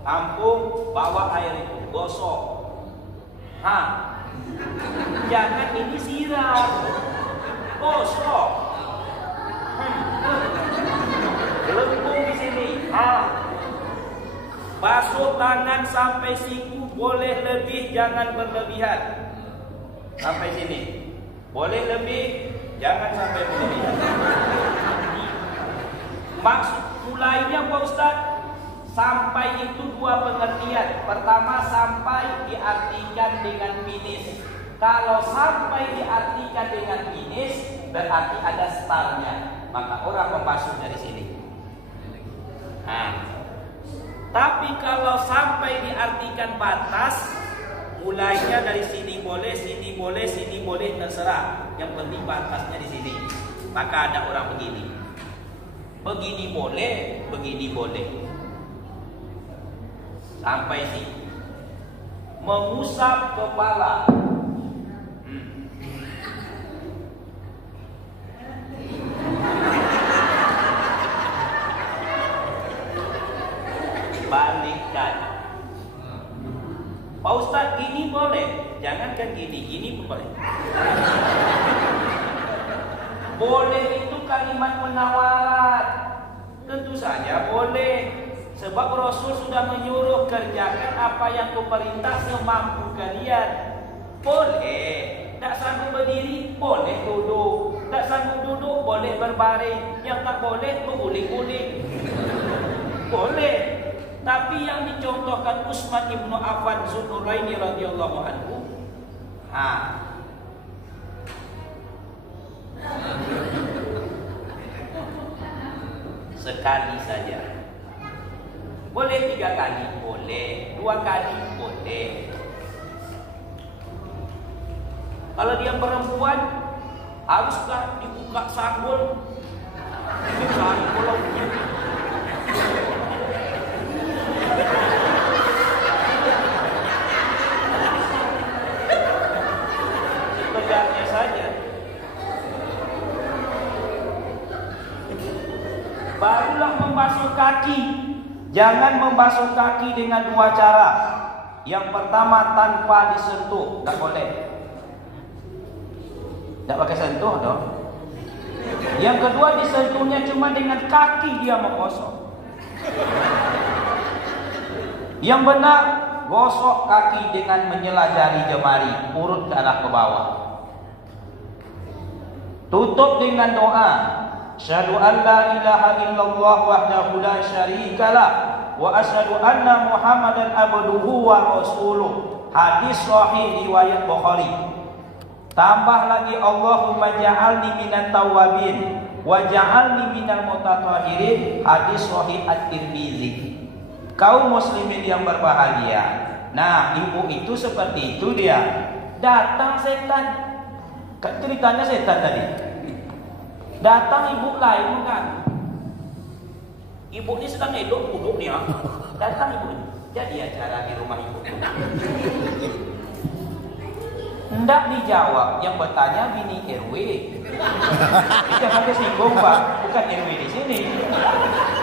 tampung, bawa air itu, gosok. Jangan ini siram. Gosok. Lembung di sini. Basuh tangan sampai siku, boleh lebih, jangan berlebihan. Sampai sini. Boleh lebih, jangan sampai berlebihan. Maksud mulainya Pak Ustaz, sampai itu dua pengertian. Pertama, sampai diartikan dengan finish. Kalau sampai diartikan dengan finish, berarti ada startnya. Maka orang membasuh dari sini. Tapi kalau sampai diartikan batas, mulainya dari sini boleh, sini boleh, sini boleh, terserah. Yang penting batasnya di sini. Maka ada orang begini. Begini boleh, begini boleh. Sampai sini. Mengusap kepala. Balikkan. Pak Ustaz, gini boleh? Jangankan gini, gini pun boleh. Boleh itu kalimat penawaran. Tentu saja boleh. Sebab Rasul sudah menyuruh kerjakan apa yang kuperintah semampu kalian. Boleh. Tak sanggup berdiri, boleh duduk. Tak sanggup duduk, boleh berbaring. Yang tak boleh, beruling-uling. Boleh. Tapi yang dicontohkan Utsman ibn Affan Dzunuraini radhiyallahu anhu, sekali saja. Boleh 3 kali, boleh 2 kali, boleh. Kalau dia perempuan, haruskah dibuka sanggul? Sanggul sekedarnya saja. Barulah membasuh kaki. Jangan membasuh kaki dengan 2 cara. Yang pertama, tanpa disentuh, tak boleh. Tak pakai sentuh dong. Yang kedua, disentuhnya cuma dengan kaki dia menggosok. Yang benar, gosok kaki dengan menyela jari jemari, urut ke arah ke bawah. Tutup dengan doa. Asyhadu an la ilaha illallah wahdahu la syarikalah wa asyhadu anna Muhammadan abduhu wa rasuluh. Hadis sahih riwayat Bukhari. Tambah lagi, Allahumma ja'alni minat tawabin wa ja'alni minal mutatahhirin. Hadis sahih At-Tirmizi. Kaum muslimin yang berbahagia. Nah, ibu itu seperti itu dia. Datang setan. Kan ceritanya setan tadi. Datang ibu lain kan. Ibu ini sedang hidup duduk nih. Datang ibu. Jadi acara di rumah ibu. Hendak dijawab, yang bertanya bini RW. Jangan kesinggung Pak, bukan RW di sini.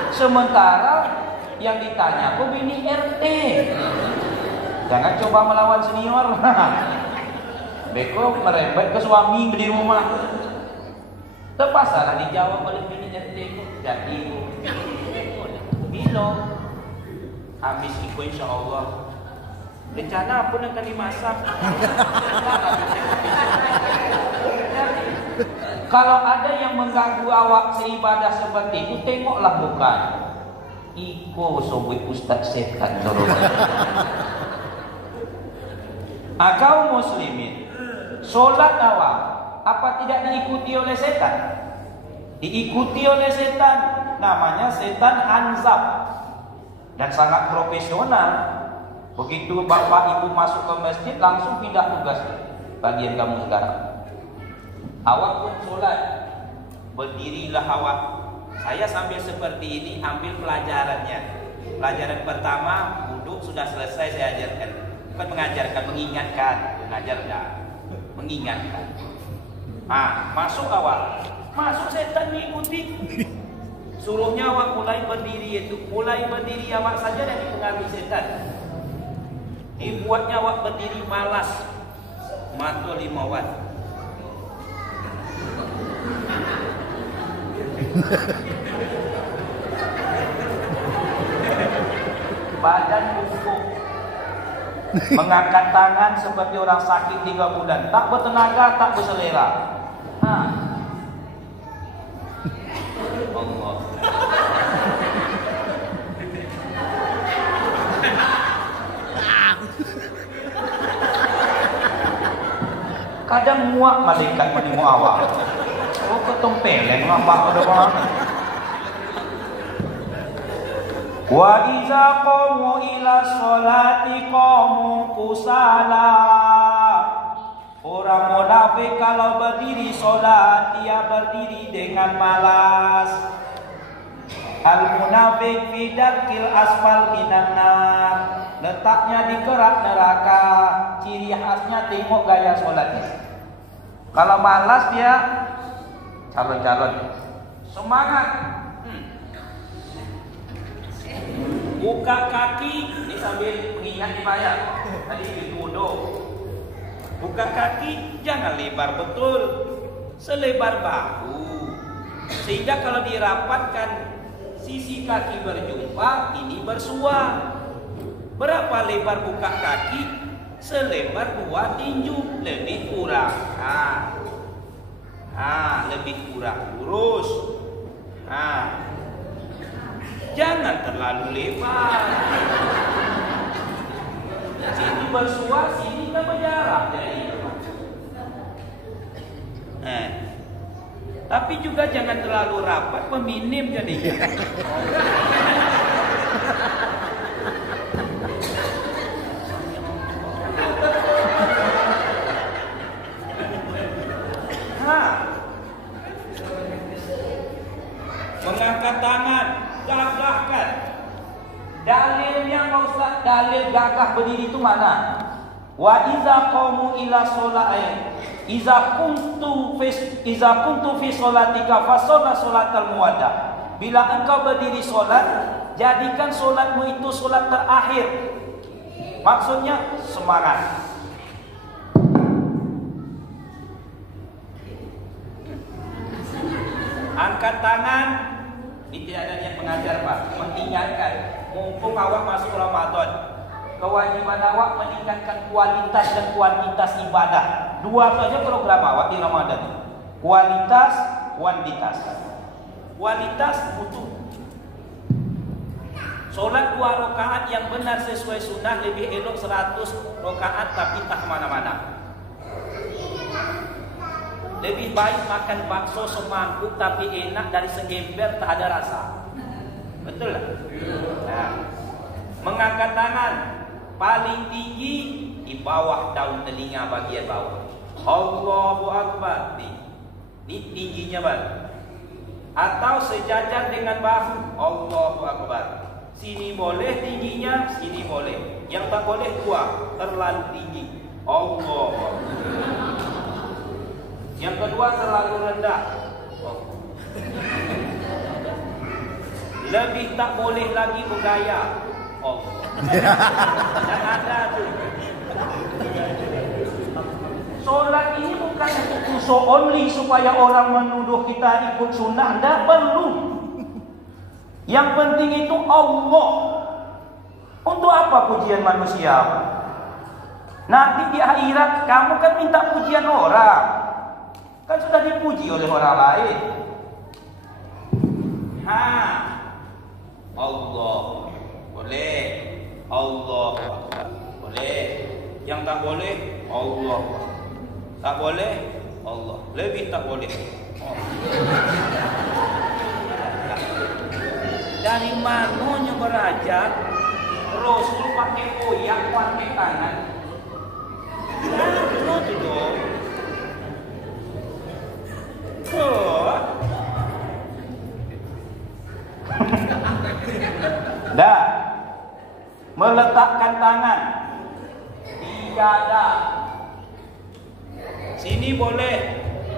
Sementara yang ditanya aku bini RT. Jangan coba melawan senior. Beko merembet ke suami di rumah. Terpaksa dijawab oleh bini RT. Jadi Milo habis ikut insyaallah. Rencana pun akan dimasak. Kalau ada yang mengganggu awak seibadah seperti itu, tengoklah bukan. Iko sobat Ustaz setan turun. Kaum muslimin, solat awak apa tidak diikuti oleh setan? Diikuti oleh setan. Namanya setan hanzab dan sangat profesional. Begitu bapak ibu masuk ke masjid, langsung pindah tugas. Bagian kamu sekarang. Awak pun sholat, berdirilah awak. Saya sambil seperti ini ambil pelajarannya. Pelajaran pertama, duduk sudah selesai saya ajarkan. Bukan mengajarkan, mengingatkan. Mengajar dah, mengingatkan. Masuk awak. Masuk setan mengikuti. Suruhnya awak mulai berdiri itu. Mulai berdiri awak saja dan dipengaruhi setan. Dibuatnya awak berdiri malas. Mata 5 watt. Badan bungkuk. Mengangkat tangan seperti orang sakit 3 bulan. Tak bertenaga, tak berselera. Allah. Kadang muak malaikat menemu awak. Oh ketempeleng nampak udah banget. Wa iza qamu ila sholati qamu kusala. Orang munafik kalau berdiri sholat dia berdiri dengan malas. Al munafik fi darkil asfal minan nar. Letaknya di kerak neraka. Ciri khasnya tengok gaya sholatnya. Kalau malas dia calon-calon semangat. Buka kaki ini sambil mengingat dibayar. Tadi dituduh. Buka kaki jangan lebar betul, selebar bahu. Sehingga kalau dirapatkan Sisi kaki berjumpa, ini bersua. Berapa lebar buka kaki? Selebar 2 tinju, lebih kurang. Lebih kurang. Lurus. Jangan terlalu lebar. Sini bersua, sini kita berjarak. Tapi juga jangan terlalu rapat, peminim jadinya. Mengangkat tangan, gagahkan. Dalilnya Pak Ustaz, dalil gagah berdiri itu mana? Wa iza qamu ila sholatin iza kuntu fi sholatika fasalla sholatal muwaddah. Bila engkau berdiri solat, jadikan solatmu itu solat terakhir. Maksudnya semangat. Angkat tangan. Ini tidak ada yang mengajar Pak, mengingatkan. Mumpung awak masuk Ramadan, kewajiban awak meningkatkan kualitas dan kuantitas ibadah. 2 saja program awak di Ramadan. Kualitas, kuantitas. Kualitas butuh solat 2 rakaat yang benar sesuai sunnah lebih elok 100 rakaat tapi tak kemana-mana. Lebih baik makan bakso semangkuk tapi enak dari segember tak ada rasa. Betul lah? Mengangkat tangan paling tinggi di bawah daun telinga bagian bawah. Allahu Akbar. Ini tingginya Bang. Atau sejajar dengan bahu. Allahu Akbar. Sini boleh tingginya, sini boleh. Yang tak boleh 2, terlalu tinggi. Allahu Akbar. Yang kedua terlalu rendah. Lebih tak boleh lagi bergaya. Dan ada tu. Solat ini bukan untuk show only supaya orang menuduh kita ikut sunnah. Tidak perlu. Yang penting itu Allah. Untuk apa pujian manusia? Nanti di akhirat kamu kan minta pujian orang. Kan sudah dipuji oleh orang lain. Allah boleh, Allah boleh. Yang tak boleh Allah. Tak boleh Allah. Lebih tak boleh. Dari mananya berajar Rasul pakai koyak, pakai tangan. Itu dong. Dah. Meletakkan tangan di dada. Sini boleh,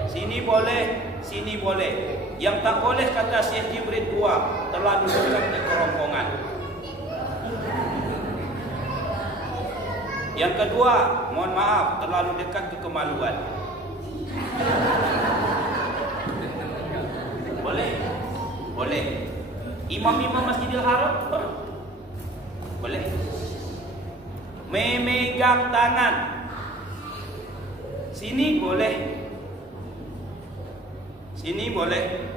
sini boleh, sini boleh. Yang tak boleh kata Syekh Jibril 2, terlalu dekat di kerongkongan. Yang kedua, mohon maaf, terlalu dekat ke kemaluan. Boleh? Boleh. Imam-imam Masjidil Haram? Boleh. Memegang tangan. Sini boleh. Sini boleh.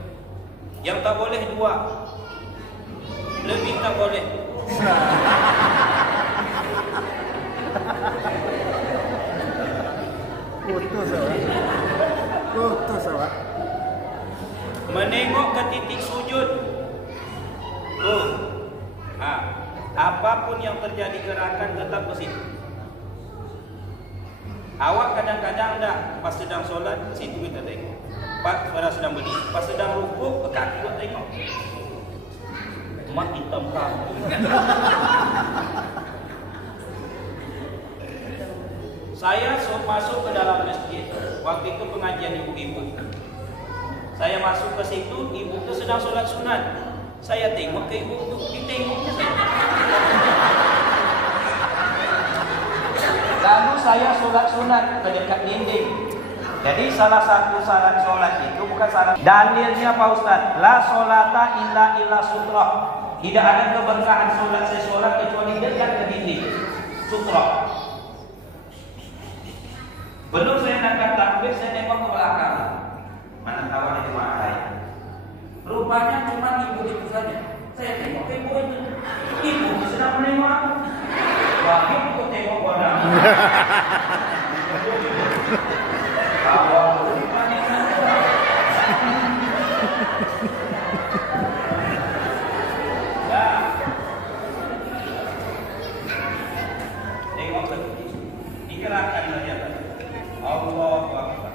Yang tak boleh 2. Lebih tak boleh. Putus awak. Menengok ke titik sujud. Tuh. Apapun yang terjadi gerakan tetap ke situ. Awak kadang-kadang dah pas sedang solat situ kita tengok. Pas sedang berdiri, pas sedang rukuk ke kaki kita tengok. Mak hitam kamu. Saya masuk ke dalam masjid. Waktu itu pengajian ibu-ibu. Saya masuk ke situ, ibu itu sedang solat sunat. Saya tengok ke ibu itu, ditengoknya saya. Lalu saya solat sunat ke dekat dinding. Jadi salah satu syarat sholat itu bukan syarat. Dalilnya Pak Ustaz, la sholata illa sutrah. Tidak ada keberkahan sholat seseorang kecuali dekat ke dinding. Sutrah. Belum saya nak takbir, saya tengok ke belakang. Mana tahu ada jemaah lain. Rupanya cuma ibu-ibu saja. Saya tengok ibu itu. Ibu sedang menengok aku. Wah, ibu tengok orang. Tengok dikerahkan saja. Allahu Akbar.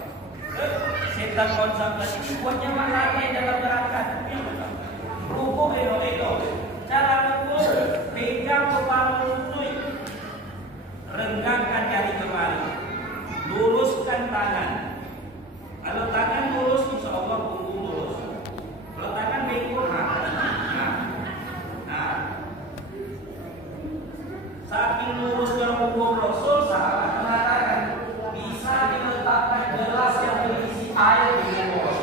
Setan konsentrasi buatnya malaikat dalam gerakan. Rukuk elok-elok. Cara rukuk pegang kepala lutut. Renggangkan jari kemari. Luruskan tangan. Kalau tangan lurus, insya Allah punggung lurus. Kalau tangan bengkok, saking lurusnya punggung Rasul, sahabat mengatakan bisa diletakkan gelas yang berisi air di punggung.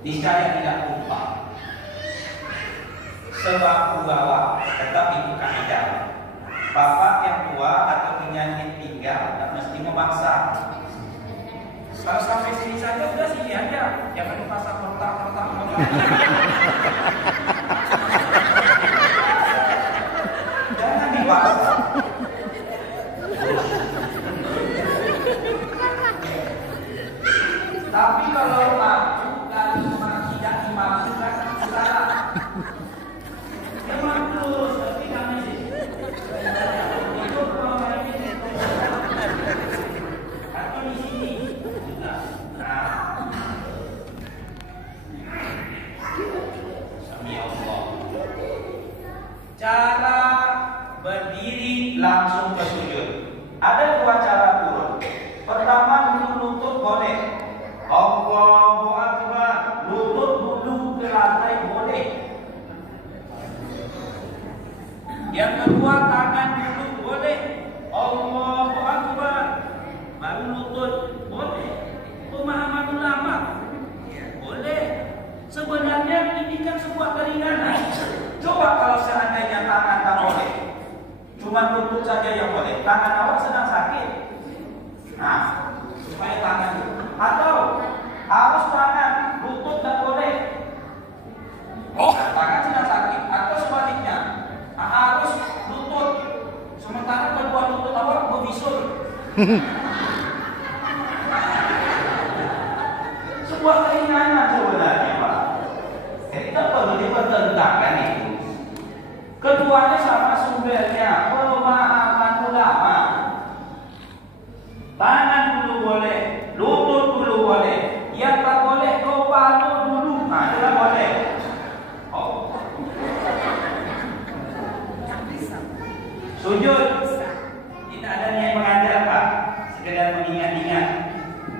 Niscaya tidak lupa. Sebab bawa, tetap itu kaidah. Bapak yang tua atau penyakit pinggang tak mesti memaksa. Kalau sampai sini saja udah sini aja, jangan dipasang kotak. Jangan dipaksa. Tapi kalau aku dan tidak dimaksudkan salah. Memang terus tapi kami sih. Cara berdiri langsung ke sujud. Ada dua cara turun. Pertama, lutut boleh. Allahu Akbar. Lutut dulu ke lantai boleh. Yang kedua, tangan dulu boleh. Allahu Akbar. Baru lutut boleh. Pemahaman ulama boleh. Sebenarnya ini kan sebuah keringanan. Coba kalau seandainya tangan tak boleh, cuma lutut saja yang boleh. Tangan awak sedang sakit. Nah, supaya tangan itu. Atau harus tangan, lutut tak boleh. Tangan sedang sakit. Atau sebaliknya, harus lutut. Sementara kedua lutut awak berbisul. Sebuah keringanan sebenarnya, Pak. Kita perlu dipertentangkan itu. Keduanya sama sumbernya, pemahaman ulama. Tangan dulu boleh, lutut dulu boleh. Yang tak boleh kepala dulu, adalah boleh. Oh. Sujud. Tidak ada niat mengajar, Pak. Sekedar mengingat-ingat.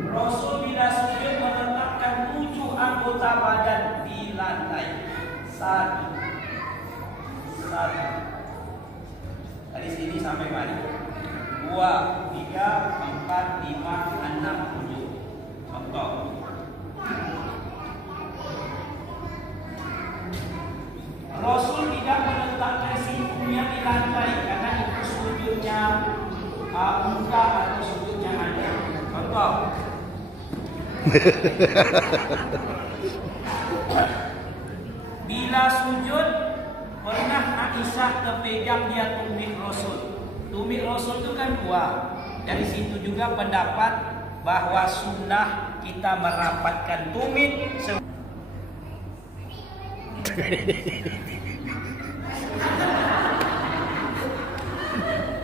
Rasul bila sujud meletakkan 7 anggota badan di lantai. Satu. Dari sini sampai mana? 2, 3, 4, 5, 6, 7. Contoh. Rasul tidak meletakkan sikunya di lantai karena itu sujudnya muka atau sujudnya ada. Contoh. Bila sujud, pernah Aisyah terpegang dia tumit Rasul. Tumit Rasul itu kan 2. Dari situ juga pendapat bahwa sunnah kita merapatkan tumit.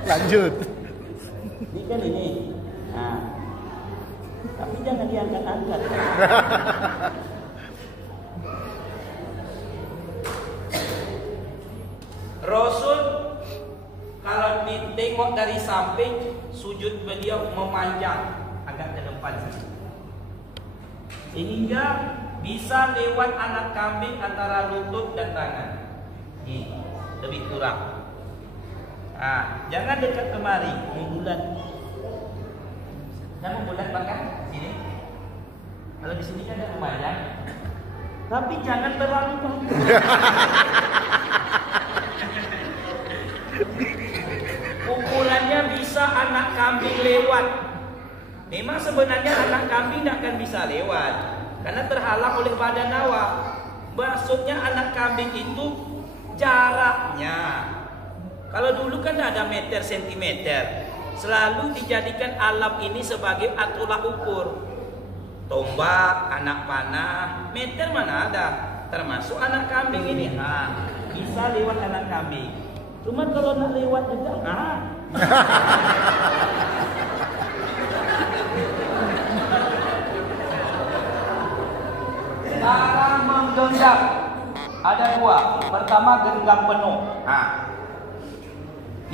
Lanjut. Ini kan ini. Nah, tapi jangan diangkat-angkat. Rasul kalau ditengok dari samping, sujud beliau memanjang agak ke depan saja. Sehingga bisa lewat anak kambing antara lutut dan tangan. Ini lebih kurang. Jangan dekat kemari, membulat. Dan membulat bahkan Kalau di sini kan ada lumayan. Tapi jangan terlalu banyak. Ukurannya bisa anak kambing lewat. Memang sebenarnya anak kambing tidak akan bisa lewat karena terhalang oleh badan awak. Maksudnya anak kambing itu jaraknya. Kalau dulu kan tidak ada meter sentimeter, selalu dijadikan alam ini sebagai tolak ukur. Tombak, anak panah, meter mana ada? Termasuk anak kambing ini, bisa lewat anak kambing. Cuma kalau nak lewat juga, cara menggenggam ada dua. Pertama genggam penuh.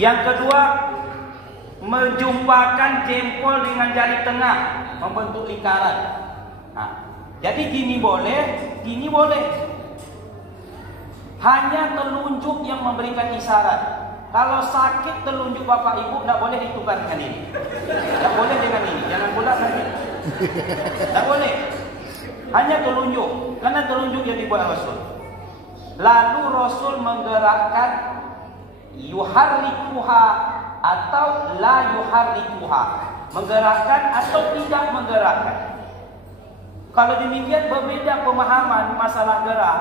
Yang kedua menjumpakan jempol dengan jari tengah membentuk lingkaran. Jadi gini boleh, gini boleh. Hanya telunjuk yang memberikan isyarat. Kalau sakit telunjuk bapak ibu tidak boleh ditukar dengan ini. Tidak boleh dengan ini. Jangan pula sakit. Tidak boleh. Hanya telunjuk. Karena telunjuk yang dibuat Rasul. Lalu Rasul menggerakkan yuharrikuha atau la yuharrikuha. Menggerakkan atau tidak menggerakkan. Kalau demikian berbeda pemahaman masalah gerak.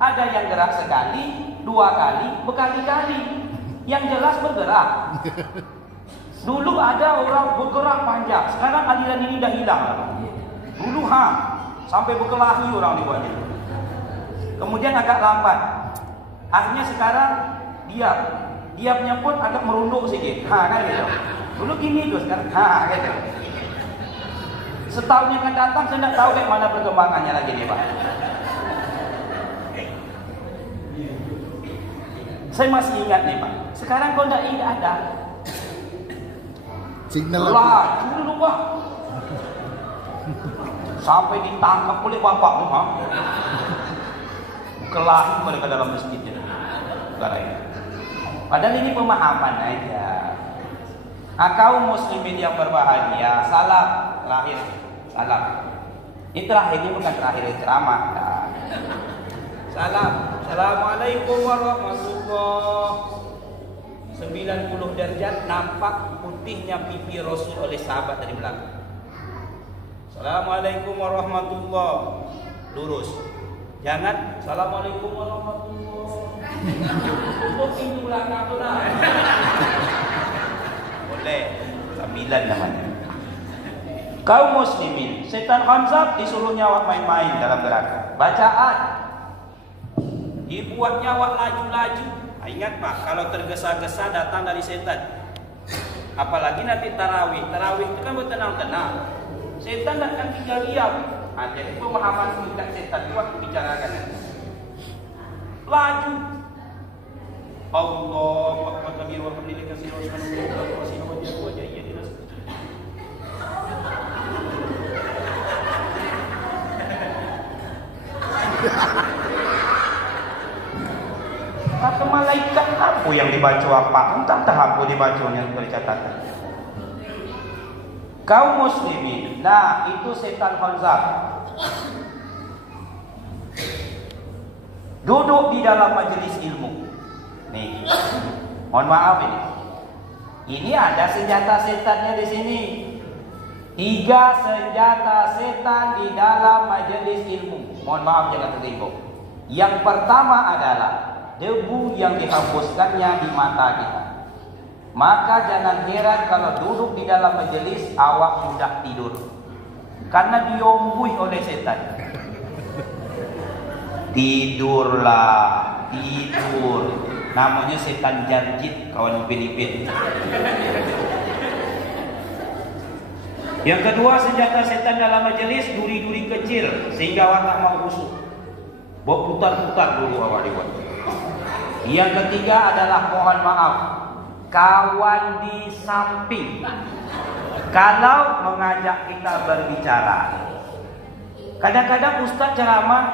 Ada yang gerak sekali, 2 kali, berkali-kali. Yang jelas bergerak. Dulu ada orang bergerak panjang, sekarang aliran ini dah hilang. Dulu sampai berkelahi orang dibuatnya. Kemudian agak lambat. Akhirnya sekarang diam. Diamnya pun agak merunduk sedikit. Kan gitu. Dulu gini tuh, sekarang gitu. Setahun yang akan datang saya tidak tahu mana perkembangannya lagi nih Pak. Saya masih ingat nih Pak. Sekarang kalau tidak ada signal laju dulu Pak. Sampai ditangkap oleh bapak kelahi mereka dalam masjidnya. Padahal ini pemahaman aja. Kaum muslimin yang berbahagia, salam terakhir. Salam. Ini terakhir, ini bukan terakhir ceramah. Salam. Assalamualaikum warahmatullahi. 90 derajat nampak putihnya pipi Rasul oleh sahabat dari belakang. Assalamualaikum warahmatullahi. Lurus. Jangan Assalamualaikum warahmatullahi. Untuk pintu belakang tu lah. Boleh. 9 namanya. Kaum muslimin, setan khanzab disuruh nyawak main-main dalam gerakan. Bacaan dibuat nyawak laju-laju. Ingat Pak, kalau tergesa-gesa datang dari setan. Apalagi nanti tarawih. Tarawih itu kan bertenang-tenang. Setan akan tinggal diam. Jadi pemahaman tingkat setan itu waktu bicarakan. Laju. Allahu akbar kabir wa hamdilillah katsiran wa subhanallahi wa bihamdihi. Kata malaikat apa yang dibaca apa? Entah apa dibacanya bercatatan. Kaum muslimin, nah itu setan khanzab. Duduk di dalam majelis ilmu. Nih, mohon maaf ini. Ini ada senjata setannya di sini. 3 senjata setan di dalam majelis ilmu. Mohon maaf jangan tertipu. Yang pertama adalah debu yang dihembuskannya di mata kita. Maka jangan heran kalau duduk di dalam majelis awak sudah tidur. Karena diombui oleh setan. Tidurlah, tidur. Namanya setan janjit kawan Filipin. Yang kedua senjata setan dalam majelis duri-duri kecil sehingga awak tak mau busuk. Bawa putar-putar dulu awak dibuat. Yang ketiga adalah mohon maaf, kawan di samping. Kalau mengajak kita berbicara, kadang-kadang ustaz ceramah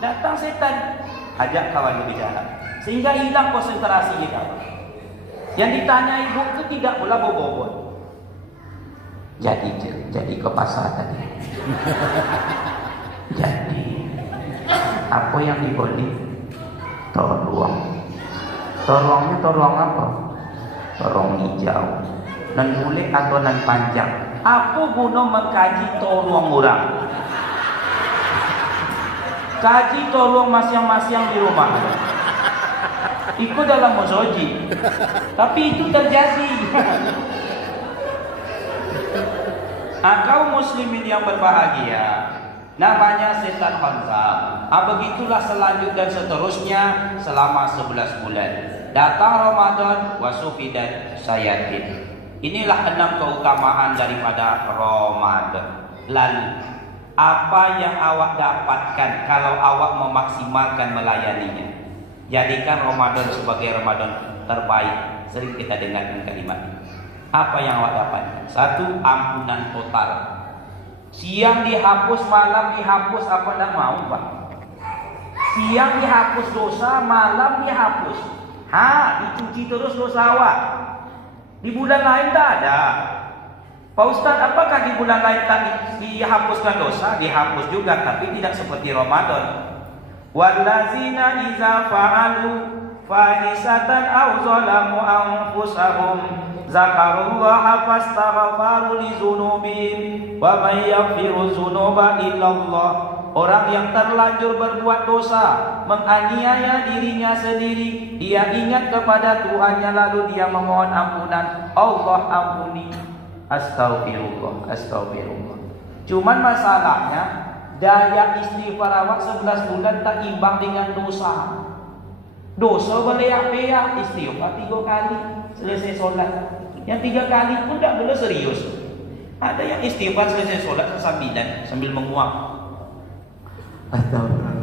datang setan, ajak kawan berbicara, sehingga hilang konsentrasi kita. Yang ditanya ibu itu tidak pula bobot. Jadi ke pasar tadi. Jadi apa yang dibeli? Torong. Torongnya torong apa? Torong hijau. Nan bulik atau nan panjang. Apa guna mengkaji torong orang? Kaji torong masing-masing di rumah. Itu dalam musoji. Tapi itu terjadi. Kaum muslimin yang berbahagia, namanya setan khanzab. Begitulah selanjut dan seterusnya selama 11 bulan. Datang Ramadan, wasufidat sayatin. Inilah 6 keutamaan daripada Ramadan. Lalu, apa yang awak dapatkan kalau awak memaksimalkan melayaninya? Jadikan Ramadan sebagai Ramadan terbaik. Sering kita dengarkan kalimat ini. Apa yang awak dapatkan? 1. Ampunan total. Siang dihapus, malam dihapus, apa nak mau Pak? Siang dihapus dosa, malam dihapus. Dicuci terus dosa awak. Di bulan lain tak ada. Pak Ustaz, apakah di bulan lain tak dihapuskan dosa? Dihapus juga, tapi tidak seperti Ramadan. Wallazina iza fa'alu fahisatan aw zalamu anfusahum zakarullaha fastaghfaru li dzunubihim wa may yaghfiru dzunuba illallah. Orang yang terlanjur berbuat dosa, menganiaya dirinya sendiri, dia ingat kepada Tuhannya lalu dia memohon ampunan, Allah ampuni. Astagfirullah, astagfirullah. Cuman masalahnya daya istighfar awak 11 bulan tak imbang dengan dosa. Dosa beleak-leak, istighfar 3 kali selesai solat. Yang 3 kali pun tak boleh serius. Ada yang istighfar selesai solat sambil menguap. Astagfirullah.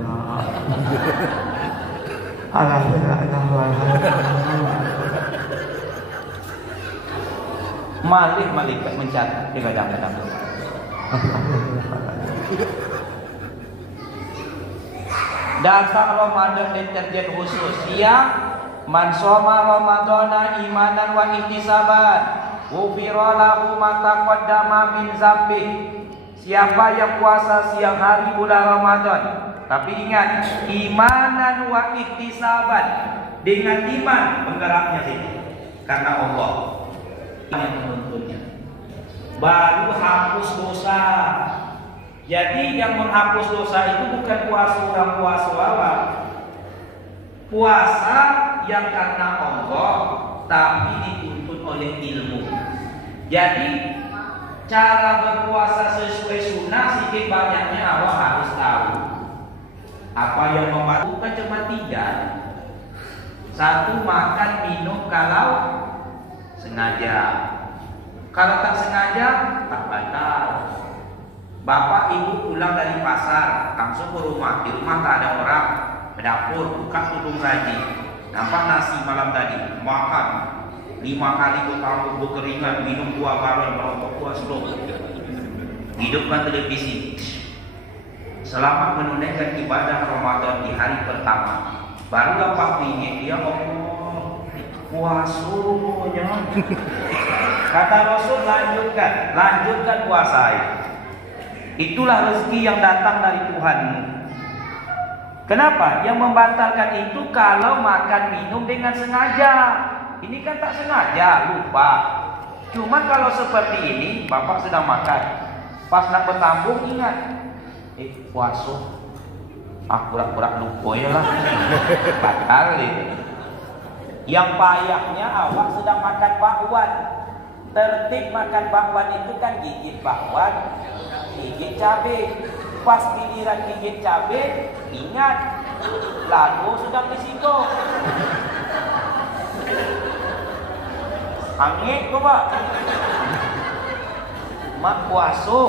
Malaikat mencatat di kadang-kadang. Datang Ramadan deterjen khusus. Yang man shoma Ramadana imanan wa ihtisaban ghufira lahu ma taqaddama min dzambi. Siapa yang puasa siang hari bulan Ramadan, tapi ingat, imanan wa ihtisaban, dengan iman penggeraknya situ, karena Allah yang menuntunnya. Baru hapus dosa. Jadi yang menghapus dosa itu bukan puasa orang puasa awal. Puasa yang karena Allah, tapi dituntun oleh ilmu. Jadi cara berpuasa sesuai sunnah sedikit banyaknya awak harus tahu. Apa yang membantu bukan cuma 3. 1. Makan minum kalau sengaja. Kalau tak sengaja tak batal. Bapak ibu pulang dari pasar langsung ke rumah. Di rumah tak ada orang. Ke dapur buka tudung saji. Nampak nasi malam tadi, makan 5 kali bertambah berkeringat, minum 2 galon merokok puas slow. Hidupkan televisi. Selamat menunaikan ibadah Ramadan di hari pertama. Baru dapat pinggir dia Allah puasanya. Kata Rasul lanjutkan puasa. Itulah rezeki yang datang dari Tuhanmu. Kenapa? Yang membatalkan itu kalau makan minum dengan sengaja. Ini kan tak sengaja, lupa. Cuman kalau seperti ini, bapak sedang makan, pas nak bertambung ingat, puasa. Pura-pura lupa ya lah. Batal ini. Yang payahnya awak sedang makan bakwan. Tertib makan bakwan itu kan gigit bakwan, gigit cabai. Pas giliran gigit cabai, ingat, lalu sedang disinggung. Angin kau pak, mak puasa.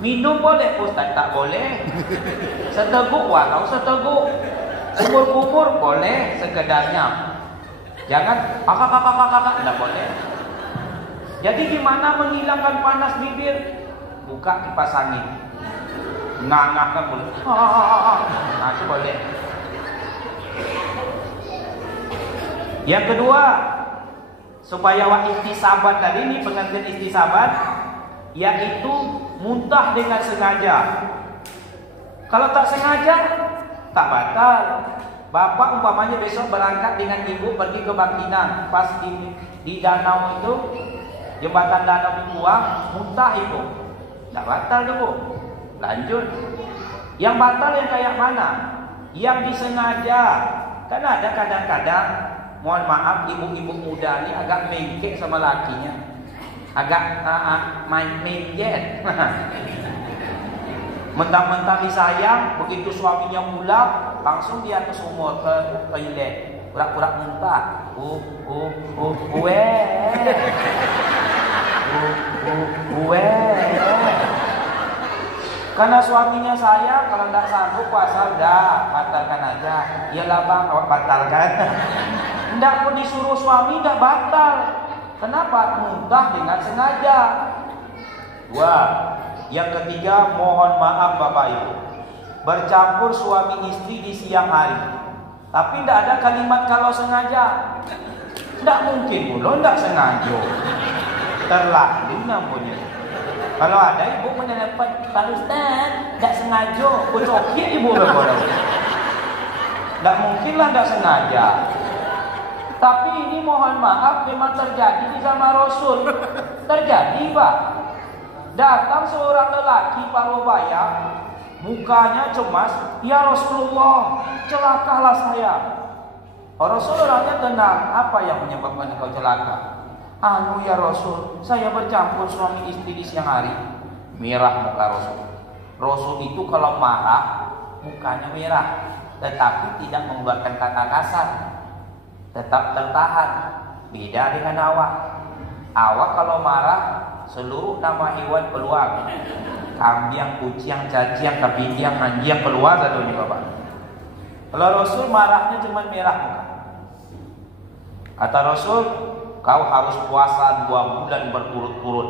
Minum boleh, Ustaz tak boleh. Seteguk walau seteguk. Kumur-kumur boleh sekedarnya. Jangan kakak tidak boleh. Jadi gimana menghilangkan panas bibir? Buka kipas angin. Ngangak kan boleh. Nah itu boleh. Yang kedua, Supaya wa ihtisaban tadi ini pengertian ihtisaban, yaitu muntah dengan sengaja. Kalau tak sengaja, tak batal. Bapak umpamanya besok berangkat dengan ibu pergi ke Bangkinang, pas di danau itu, jembatan danau dibuang, muntah itu, tak batal dulu. Lanjut. Yang batal yang kayak mana? Yang disengaja. Kan ada kadang-kadang, mohon maaf, ibu-ibu muda ini agak mengkek sama lakinya, agak main jet. Mentang-mentang disayang, begitu suaminya pulang, langsung dia ke sumur, ke toilet, pura-pura muntah. Karena suaminya sayang, kalau tidak sanggup puasa, udah batalkan aja. Iyalah bang, awak batalkan. Tidak pun disuruh suami, tidak batal. Kenapa? Muntah dengan sengaja. 2. Yang ketiga, mohon maaf Bapak Ibu, bercampur suami istri di siang hari, tapi tidak ada kalimat kalau sengaja. Tidak mungkin pula tidak sengaja, terlalu namanya. Kalau ada ibu menelepon, Pak Ustaz, tidak sengaja, kocoknya ibu berbodoh. Tidak mungkinlah tidak sengaja. Tapi ini mohon maaf memang terjadi di zaman Rasul. Terjadi Pak. Datang seorang lelaki Parubaya, mukanya cemas, ya Rasulullah, celakalah saya. Rasulullah tenang, apa yang menyebabkan engkau celaka? Anu ya Rasul, saya bercampur suami istri di siang hari. Merah muka Rasul. Rasul itu kalau marah, mukanya merah, tetapi tidak mengeluarkan kata kasar, tetap tertahan. Beda dengan awak. Awak kalau marah, seluruh nama hewan keluar. Kambing, kucing, cacing, kepiting, anjing keluar satu ini Bapak. Kalau Rasul marahnya cuma merah muka. Kata Rasul, kau harus puasa 2 bulan berturut-turut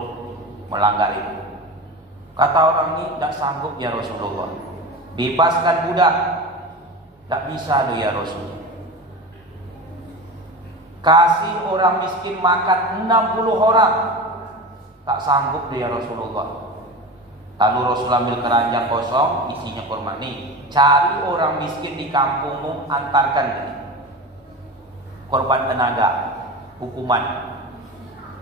melanggar itu. Kata orang ini, tidak sanggup ya Rasulullah. Bebaskan budak. Tak bisa tuh ya Rasul. Kasih orang miskin makan 60 orang. Tak sanggup dia Rasulullah. Lalu Rasul ambil keranjang kosong, isinya kurma nih. Cari orang miskin di kampungmu, antarkan ini. Korban tenaga, hukuman.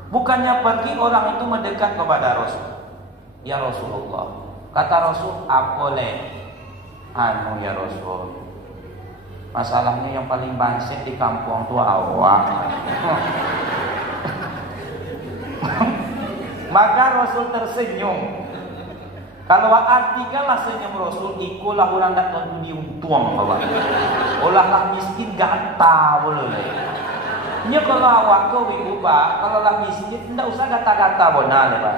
Bukannya pergi orang itu mendekat kepada Rasul. Ya Rasulullah. Kata Rasul, boleh. Anu ya Rasul. Masalahnya yang paling bangsek di kampung itu awak. Maka Rasul tersenyum. Kalau artikanlah senyum Rasul, ikulah orang tak tentu diuntung bapak. Olahlah miskin gata boleh. Ini kalau awak kau ibu pak, kalau lah miskin tidak usah gata-gata bonal pak.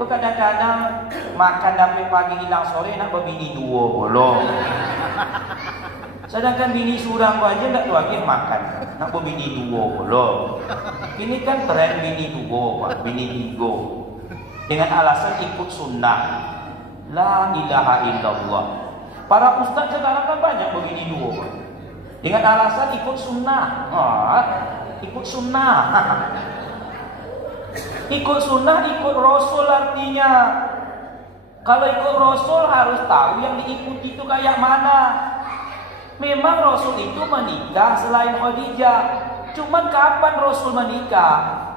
Kau kadang-kadang makan sampai pagi hilang sore nak berbini 2 bolong. Sedangkan bini surang gua aja tidak lagi makan, nak berbini 2 bolong. Ini kan tren bini 2 pak, bini 3. Dengan alasan ikut sunnah. La ilaha illallah. Para ustaz sekarang kan banyak begini 2. Dengan alasan ikut sunnah. Ikut sunnah. Ikut sunnah, ikut Rasul artinya. Kalau ikut Rasul harus tahu yang diikuti itu kayak mana. Memang Rasul itu menikah selain Khadijah. Cuman kapan Rasul menikah?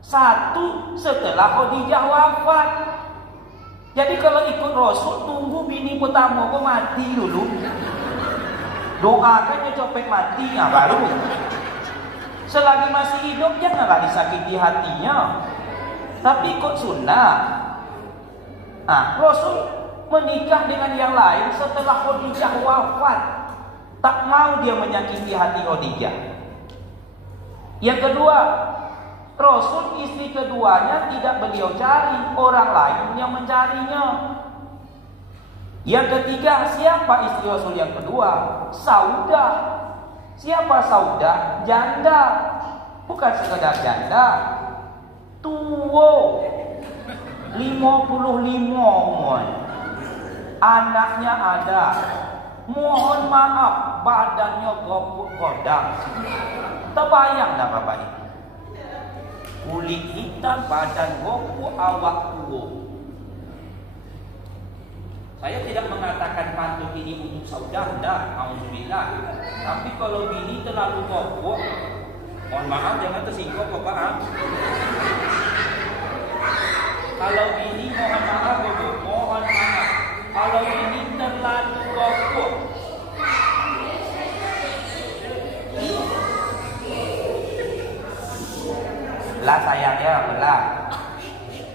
1 setelah Khadijah wafat. Jadi kalau ikut Rasul, tunggu bini pertama kau mati dulu. Doakannya copet mati, baru. Selagi masih hidup janganlah disakiti hatinya. Tapi ikut sunnah. Rasul menikah dengan yang lain setelah Khadijah wafat. Tak mau dia menyakiti hati Khadijah. Yang kedua, Rasul istri keduanya tidak beliau cari, orang lain yang mencarinya. Yang ketiga, siapa istri Rasul yang kedua? Saudah. Siapa Saudah? Janda. Bukan sekedar janda, tua 55. Anaknya ada. Mohon maaf, badannya gopuk kodang. Terbayang dah Bapak ini. kulit hitam, badan gopuk, awak kurus. Saya tidak mengatakan pantun ini untuk saudara, alhamdulillah. Tapi kalau bini terlalu gopuk, mohon maaf jangan tersinggung Bapak. Kalau bini mohon maaf Bapak, mohon maaf. Kalau bini terlalu gopuk, lah sayangnya belah.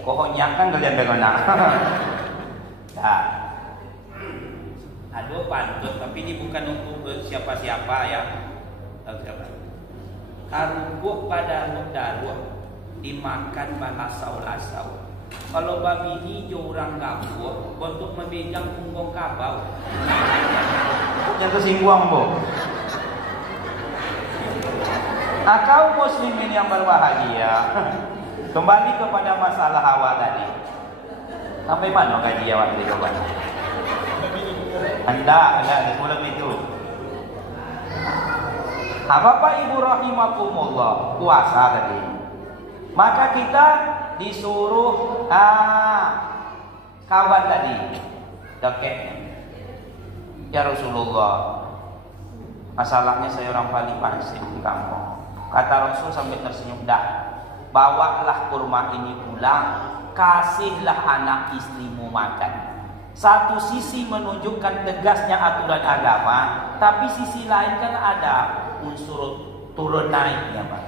Kohonyak kan kalian bagaimana? Nah, ada pantun, tapi ini bukan untuk siapa-siapa ya. Karubuk pada daruh dimakan balasau-lasau. Kalau babi hijau orang gabur untuk memegang punggung kabau. Yang tersinggung bu. Nah, kaum muslimin yang berbahagia, kembali kepada masalah hawa tadi. Sampai mana gaji awak itu kan? Anda sebelum itu. Bapak Ibu rahimakumullah, puasa tadi. Maka kita disuruh kawan tadi. Oke. Ya Rasulullah, masalahnya saya orang paling pansip di kampung. Kata Rasul sampai tersenyum, dah, bawalah kurma ini pulang, kasihlah anak istrimu makan. Satu sisi menunjukkan tegasnya aturan agama, tapi sisi lain kan ada unsur turun naiknya, Pak.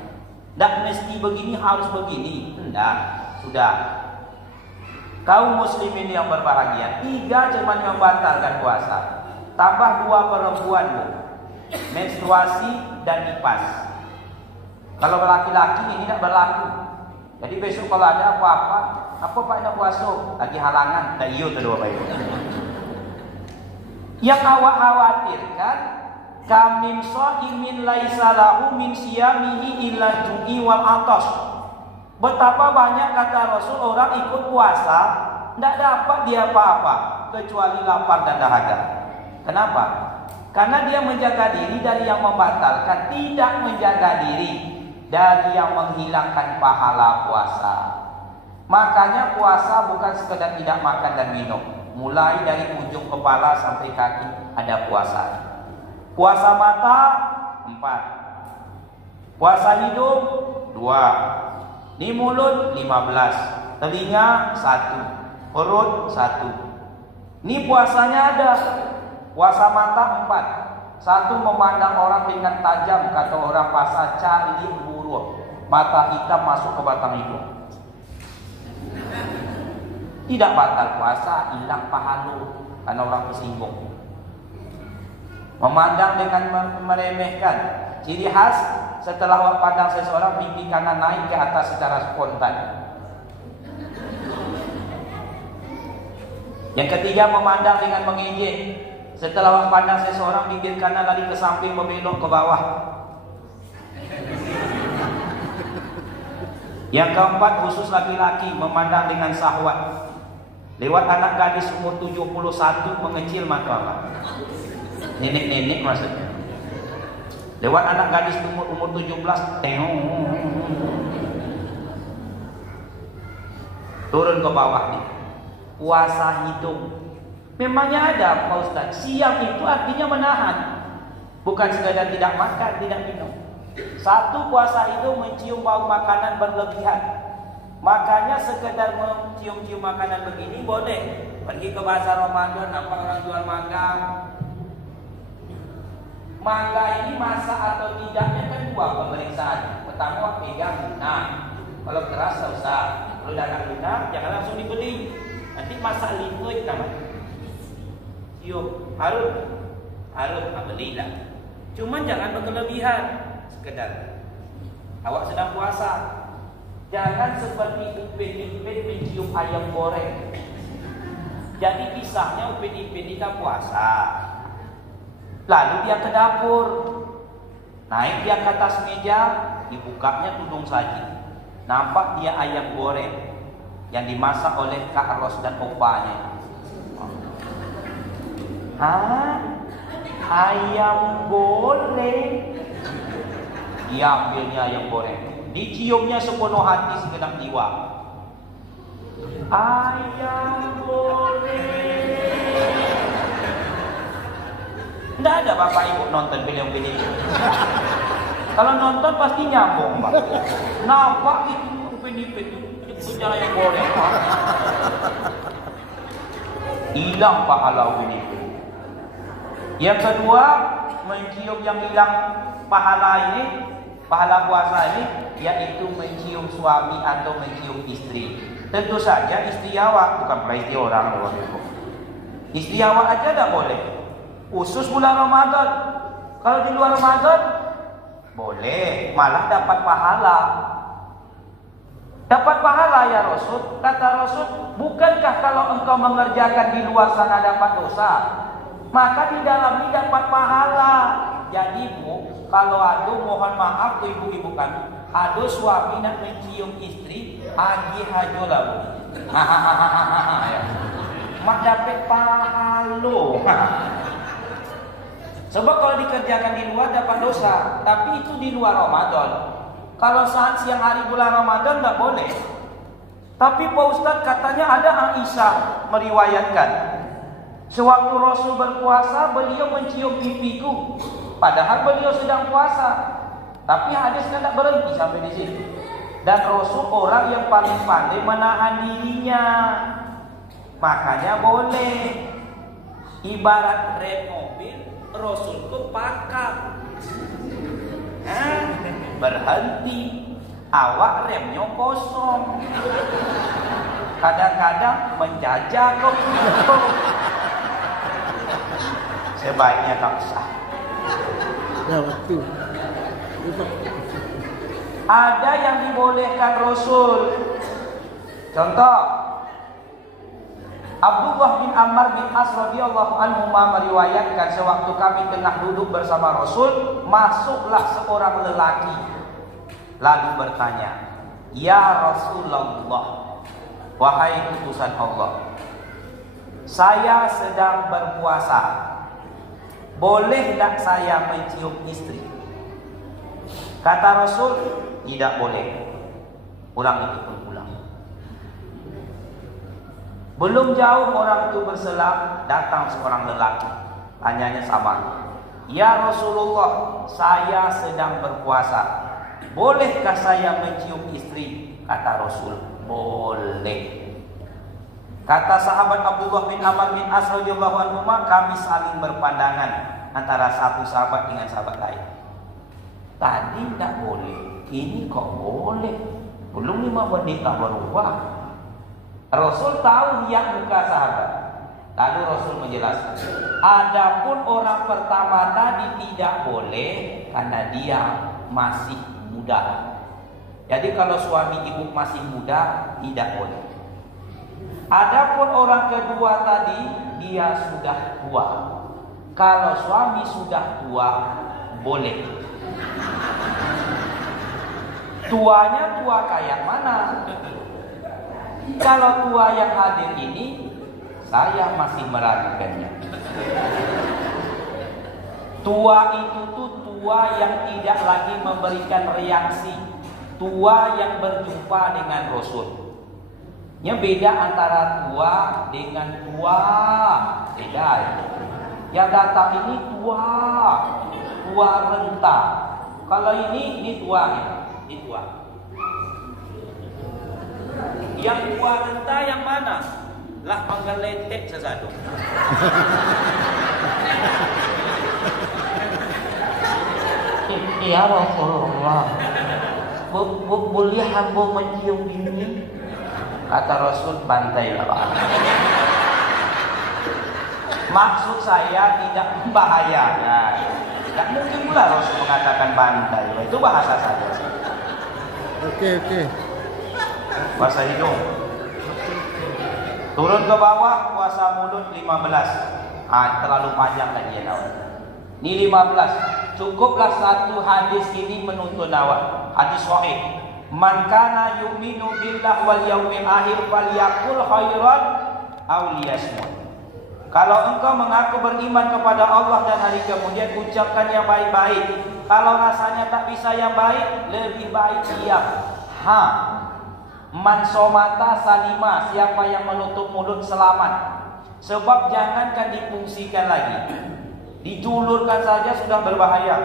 Tidak mesti begini, harus begini. Tidak, sudah. Kaum muslimin yang berbahagia, 3 cuma membatalkan puasa. Tambah 2 perempuan, Bu. Menstruasi dan nifas. Kalau laki-laki ini tidak berlaku. Jadi besok kalau ada apa-apa, apa Pak nak puasa? Lagi halangan, dan iyo kedua baik. Yang awak khawatirkan, kamim shaimin laisa lahu min siyamihi illa ju'i wal atas. Betapa banyak kata Rasul orang ikut puasa, tidak dapat dia apa-apa kecuali lapar dan dahaga. Kenapa? Karena dia menjaga diri dari yang membatalkan, tidak menjaga diri dari yang menghilangkan pahala puasa. Makanya puasa bukan sekedar tidak makan dan minum. Mulai dari ujung kepala sampai kaki ada puasa. Puasa mata 4. Puasa hidung 2. Di mulut 15. Telinga 1. Perut 1. Ini puasanya ada. Puasa mata 4. 1 memandang orang dengan tajam, kata orang pasar cari buruh. Mata hitam masuk ke batang hidung. Tidak batal puasa, hilang pahala karena orang tersinggung. Memandang dengan meremehkan. Ciri khas setelah pandang seseorang, pipi kanan naik ke atas secara spontan. Yang ketiga, memandang dengan mengejek. Setelah pandang seseorang, bibir kanan lari ke samping, membelok ke bawah. Yang keempat, khusus laki-laki, memandang dengan syahwat. Lewat anak gadis umur 71 mengecil mata. Nenek-nenek maksudnya. Lewat anak gadis umur 17 tengok. Turun ke bawah nih. Puasa hidung. Memangnya ada Pak Ustaz. Siam itu artinya menahan. Bukan sekadar tidak makan, tidak minum. 1, puasa hidung mencium bau makanan berlebihan. Makanya sekedar mencium-cium makanan begini boleh. Pergi ke pasar Ramadan, nampak orang jual mangga. Mangga ini masak atau tidaknya kan 2 pemeriksaan. Pertama pegang, nah kalau keras tak usah. Kalau dah nak lunak, jangan langsung dibeli. Nanti masak liquid namanya. Cium, harus belilah. Cuma jangan berkelebihan. Sekedar awak sedang puasa, jangan seperti upin-ipin mencium ayam goreng. Jadi kisahnya upin-ipin kita puasa, lalu dia ke dapur, naik dia ke atas meja, dibukanya tudung saji, nampak dia ayam goreng yang dimasak oleh Kak Ros dan opanya. Ayam goreng. Dia ambilnya ayam goreng, Diciumnya sepenuh hati segenap jiwa. Ayah boleh. Tidak ada bapak ibu nonton film-film itu. Kalau nonton pasti nyambung, Pak. Nampak itu penipet itu punya yang boleh. Hilang pahala penipet. Yang kedua, mencium yang hilang pahala ini, pahala puasa ini, yaitu mencium suami atau mencium istri. Tentu saja istri awak, bukan pula istri orang. Istri awak aja tidak boleh. Khusus bulan Ramadan. Kalau di luar Ramadan boleh, malah dapat pahala. Dapat pahala ya Rasul. Kata Rasul, bukankah kalau engkau mengerjakan di luar sana dapat dosa, maka di dalam ini dapat pahala. Jadi Bu, kalau ada mohon maaf tuh ibu-ibu kami, ada suami nak mencium istri, agi hajolah Bu. Mak dapat pahala. Sebab kalau dikerjakan di luar dapat dosa, tapi itu di luar Ramadan. Kalau saat siang hari bulan Ramadan tidak boleh. Tapi Pak Ustadz katanya ada Aisyah meriwayatkan, sewaktu Rasul berpuasa beliau mencium pipiku, padahal beliau sedang puasa. Tapi hadis tidak berhenti sampai di sini. Dan Rasul orang yang paling pandai menahan dirinya, makanya boleh. Ibarat rem mobil, Rasul itu pakar. Berhenti, awak remnya kosong. Kadang-kadang menjajah kok. Sebaiknya tak usah. Ya waktu. Ada yang dibolehkan Rasul. Contoh, Abdullah bin Ammar bin As radhiyallahu anhu meriwayatkan, sewaktu kami tengah duduk bersama Rasul, masuklah seorang lelaki lalu bertanya, "Ya Rasulullah, wahai utusan Allah, saya sedang berpuasa. Boleh tak saya mencium istri?" Kata Rasul, "Tidak boleh." Orang itu pun pulang. Belum jauh orang itu berselang, datang seorang lelaki. Tanyanya sama, "Ya Rasulullah, saya sedang berpuasa. Bolehkah saya mencium istri?" Kata Rasul, "Boleh." Kata sahabat Abdullah bin Amr bin As radhiyallahu anhu, kami saling berpandangan antara satu sahabat dengan sahabat lain. Tadi tidak boleh, ini kok boleh? Belum 5 menit tak berubah. Rasul tahu riak muka sahabat. Lalu Rasul menjelaskan, adapun orang pertama tadi tidak boleh karena dia masih muda. Jadi kalau suami ibu masih muda tidak boleh. Adapun orang kedua tadi dia sudah tua. Kalau suami sudah tua boleh. Tuanya tua kayak mana? Kalau tua yang hadir ini, saya masih meragukannya. Tua itu tuh tua yang tidak lagi memberikan reaksi, tua yang berjumpa dengan Rasul. Nya beda antara tua dengan tua, beda. Yang datang ini tua, tua renta. Kalau ini tua, ini tua. Yang tua renta yang mana? Lah penggeletek sesatu. Ya Rasulullah, boleh hamba mencium ini? Kata Rasul, bantailah Pak. Maksud saya tidak membahayakan. Tidak mungkin pula Rasul mengatakan bantai. Itu bahasa saja. Oke. Puasa hidung. Turun ke bawah, puasa mulut 15. Terlalu panjang lagi ya awak. Ini 15. Cukuplah satu hadis ini menuntun awak. Hadis sahih. Man kana yu'minu billah wal yaumil akhir falyaqul khairan aw liyasmut. Kalau engkau mengaku beriman kepada Allah dan hari kemudian, ucapkan yang baik-baik. Kalau rasanya tak bisa yang baik, lebih baik diam. Man somata salima, siapa yang menutup mulut selamat. Sebab jangankan difungsikan lagi, dijulurkan saja sudah berbahaya.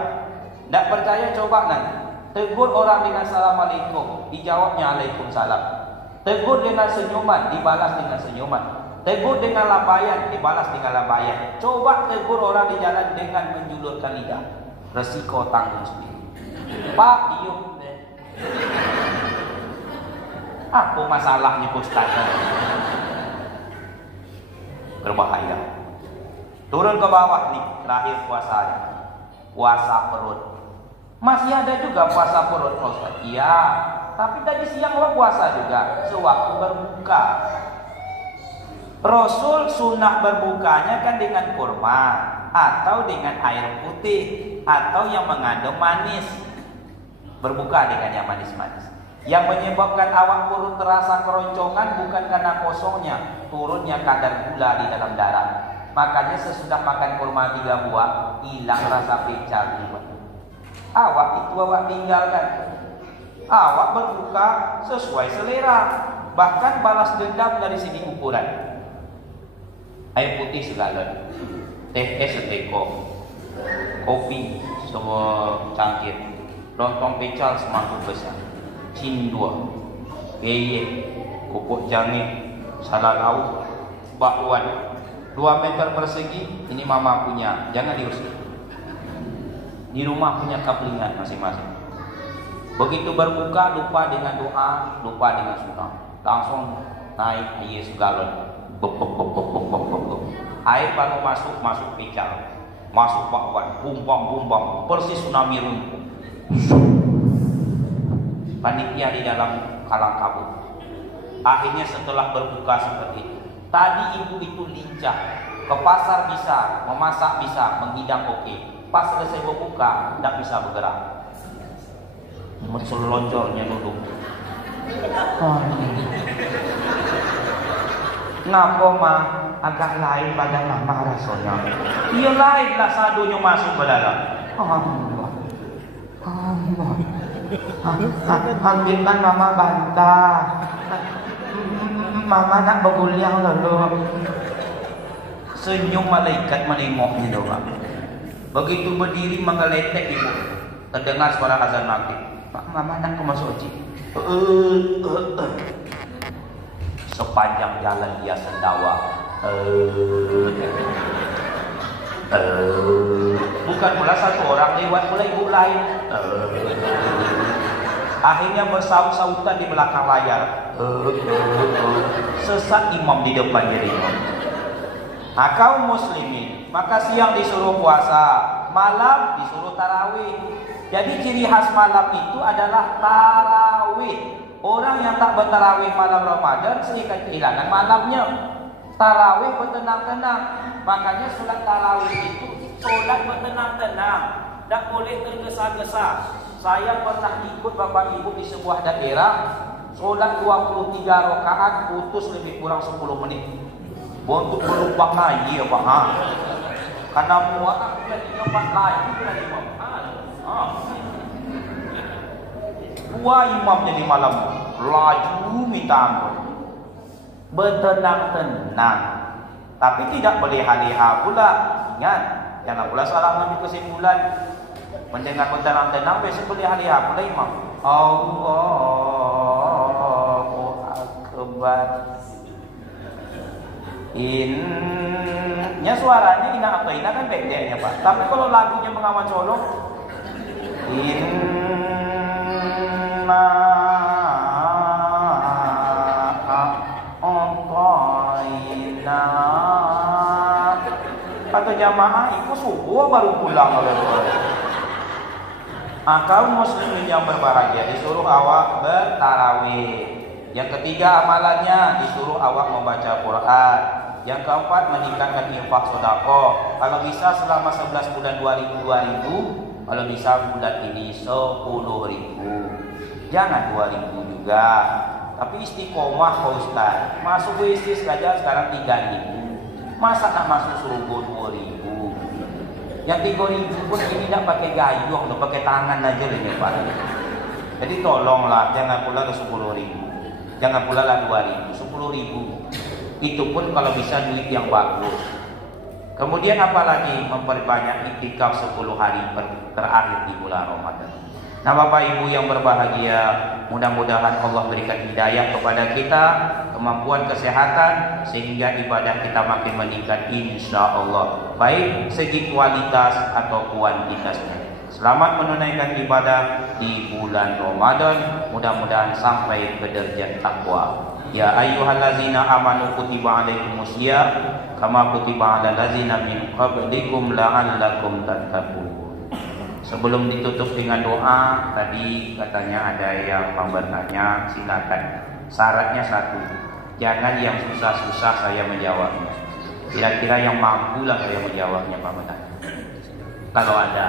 Tak percaya coba nanti. Tegur orang dengan assalamualaikum, dijawabnya waalaikumsalam. Tegur dengan senyuman, dibalas dengan senyuman. Tegur dengan lambaian, dibalas dengan lambaian. Coba tegur orang di jalan dengan menjulurkan lidah. Resiko tanggung sendiri. Pak, diam. Apa masalahnya Ustaz? Berbahaya. Turun ke bawah nih, terakhir puasanya. Puasa perut. Masih ada juga puasa perut, Ustaz. Iya, tapi tadi siang lo puasa juga, sewaktu berbuka. Rasul sunnah berbukanya kan dengan kurma atau dengan air putih atau yang mengandung manis. Berbuka dengan yang manis-manis. Yang menyebabkan awak perut terasa keroncongan bukan karena kosongnya, turunnya kadar gula di dalam darah. Makanya sesudah makan kurma 3 buah, hilang rasa pecal. Awak itu awak tinggalkan. Awak berbuka sesuai selera. Bahkan balas dendam dari segi ukuran. Air putih segalon, teh es seteko, kopi semua cangkir, lontong pecal semangkuk besar, cindua, peyek, kupuk jange, salad lauk, bakwan, 2 meter persegi. Ini mama punya, jangan diusir. Di rumah punya kaplingan masing-masing. Begitu berbuka lupa dengan doa, lupa dengan sunnah, langsung naik air segalon. Air baru masuk pecal, masuk bakwan, bumbang, persis tsunami runtuh. Panitia di dalam kalang kabut. Akhirnya setelah berbuka seperti itu, tadi ibu itu lincah, ke pasar bisa, memasak bisa, menghidang oke. Pas selesai berbuka, tidak bisa bergerak. Seloncornya duduk. Ngapa mah agak lain pada mama rasanya? Iya lain lah sadunya masuk ke dalam. Allah. Ambilkan mama bantah. Mama nak berguliang lalu. Senyum malaikat menengoknya doang. Begitu berdiri menggeletek ibu, terdengar suara azan maghrib. Mama nak masuk uji. Sepanjang jalan dia sendawa. Bukan pula satu orang lewat, pula ibu lain. Akhirnya bersaut-sautan di belakang layar. Sesat imam di depan dirinya. Kaum muslimin, maka siang disuruh puasa, malam disuruh tarawih. Jadi ciri khas malam itu adalah tarawih. Orang yang tak bertarawih malam Ramadan sedikit kehilangan malamnya. Tarawih bertenang-tenang. Makanya sholat tarawih itu sholat bertenang-tenang, tak boleh tergesa-gesa. Saya pernah ikut bapak ibu di sebuah daerah, sholat 23 rakaat putus lebih kurang 10 menit. Untuk melupak lagi ya Pak. Karena muat aku lagi nyobat lagi dari imam. Dua imam jadi malam laju minta ampun. Bertenang-tenang. Tapi tidak boleh haliha pula. Ingat, jangan pula salah mengambil kesimpulan. Mendengar bertenang-tenang besok boleh haliha pula imam. Allahu Akbar. Innya suaranya ina apa ina kan pendeknya Pak. Tapi kalau lagunya mengawan solo, inna a'tayna. Kata jamaah itu subuh baru pulang oleh kaum muslimin yang berbahagia disuruh awak bertarawih. Yang ketiga amalannya disuruh awak membaca Quran. Yang keempat meningkatkan infak sedekah. Kalau bisa selama 11 bulan 2000, kalau bisa bulan ini 10.000. Jangan 2.000 juga. Tapi istiqomah Pak Ustaz. Masuk WC saja sekarang 3.000. Masa nak masuk surga 2.000? Yang 3.000 pun ini tidak pakai gayung, loh, pakai tangan aja ini Pak. Jadi tolonglah, jangan pula ke 10.000, jangan pula lah 2.000, 10.000. Itu pun kalau bisa duit yang bagus. Kemudian apalagi memperbanyak iktikaf 10 hari terakhir di bulan Ramadan. Nah Bapak Ibu yang berbahagia, mudah-mudahan Allah berikan hidayah kepada kita, kemampuan kesehatan, sehingga ibadah kita makin meningkat insya Allah, baik segi kualitas atau kuantitasnya. Selamat menunaikan ibadah di bulan Ramadan, mudah-mudahan sampai ke derajat takwa. Ya ayyuhallazina amanu kutiba alaikumusiyam kama kutiba alal ladzina min qablikum la'allakum tattaqun. Sebelum ditutup dengan doa, tadi katanya ada yang mau bertanya, silakan. Syaratnya satu, jangan yang susah-susah saya menjawabnya. Kira-kira yang mampu lah saya menjawabnya Pak Menteri. Kalau ada.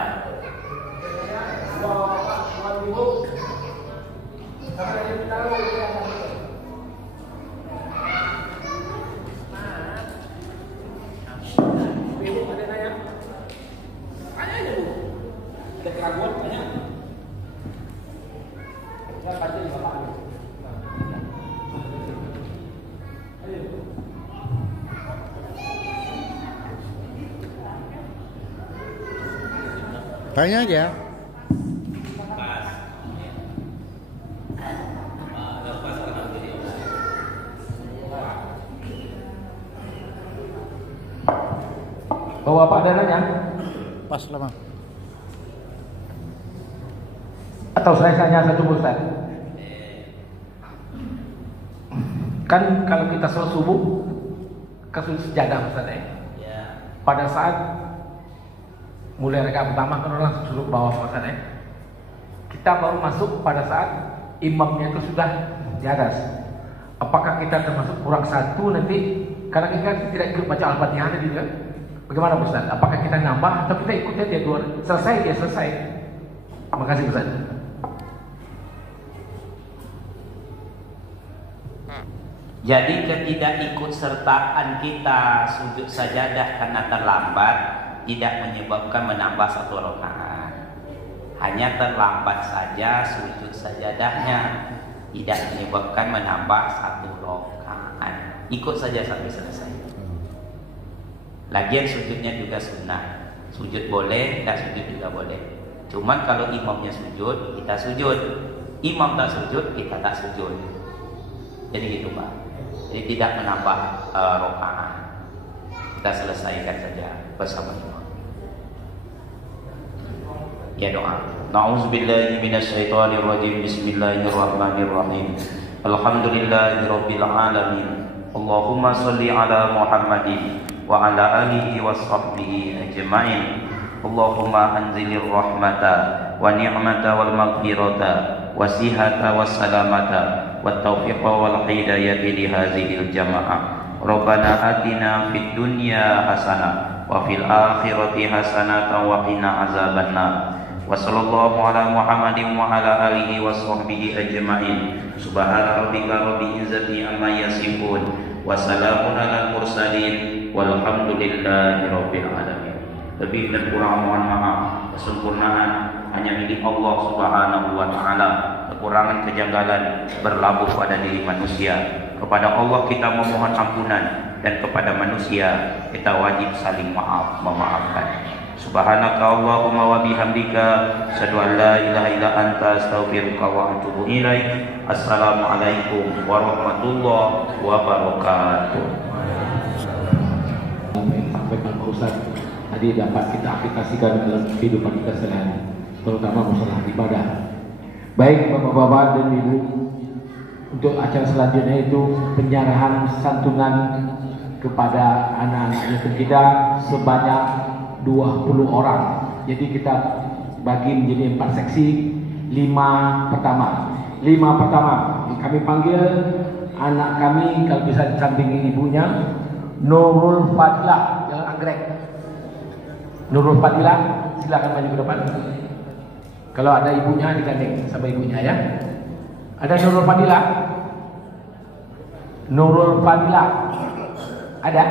Tanya aja. Bawa Pak dananya? Pas lah Bang. Atau saya tanya satu Ustaz. Kan kalau kita sholat subuh kasus sejadah Ustaz ya. Pada saat mulai rakaat pertama kan orang suruh bawa Ustaz ya. Kita baru masuk pada saat imamnya itu sudah di atas. Apakah kita termasuk kurang satu nanti? Karena kita tidak ikut baca Al-Fatihah tadi kan? Bagaimana Ustaz? Apakah kita nambah atau kita ikutnya dia dua selesai dia selesai? Terima kasih Ustaz. Jadi ketidakikutsertaan kita sujud sajadah karena terlambat tidak menyebabkan menambah satu rakaat. Hanya terlambat saja sujud sajadahnya, tidak menyebabkan menambah satu rakaat. Ikut saja sampai selesai. Lagian sujudnya juga sunnah. Sujud boleh, tak sujud juga boleh. Cuman kalau imamnya sujud, kita sujud. Imam tak sujud, kita tak sujud. Jadi gitu Pak. Jadi tidak menambah rakaat. Kita selesaikan saja bersama imam. Ya doa. Na'udzubillahi minasyaitonir rajim. Bismillahirrahmanirrahim. Alhamdulillahirabbil alamin. Allahumma shalli ala Muhammadin wa ala alihi wa sahbihi ajma'in. Allahumma anzilir rahmata wa ni'mata wal maghfirata wa sihata wa salamata wa taufiqa wal hidayati li hadhil jamaah. Rabbana atina fid dunya hasanah wa fil akhirati hasanatan wa qina azabannar. Wa sallallahu ala Muhammadin wa ala alihi wa sahbihi ajma'in. Subhana rabbika rabbil izzati amma yasifun wa salamun alal mursalin walhamdulillahi rabbil alamin. Lebih dan kurang mohon maaf. Kesempurnaan hanya milik Allah Subhanahu wa taala. Kekurangan kejanggalan berlabuh pada diri manusia. Kepada Allah kita memohon ampunan dan kepada manusia kita wajib saling memaafkan. Subhanaka Allahumma wa bihamdika asyhadu an la ilaha illa anta astaghfiruka wa atubu ilaik. Assalamualaikum warahmatullahi wabarakatuh. Sampaikan Pak Ustaz tadi dapat kita aplikasikan dalam kehidupan kita sehari-hari, terutama masalah ibadah. Baik Bapak-bapak dan Ibu, untuk acara selanjutnya itu penyerahan santunan kepada anak-anak yatim kita sebanyak 20 orang. Jadi kita bagi menjadi 4 seksi. 5 pertama kami panggil anak kami, kalau bisa disampingi ibunya, Nurul Fadilah, jangan anggrek. Nurul Fadilah, silakan maju ke depan. Kalau ada ibunya digandeng sama ibunya ya. Ada Nurul Fadilah? Nurul Fadilah. Ada?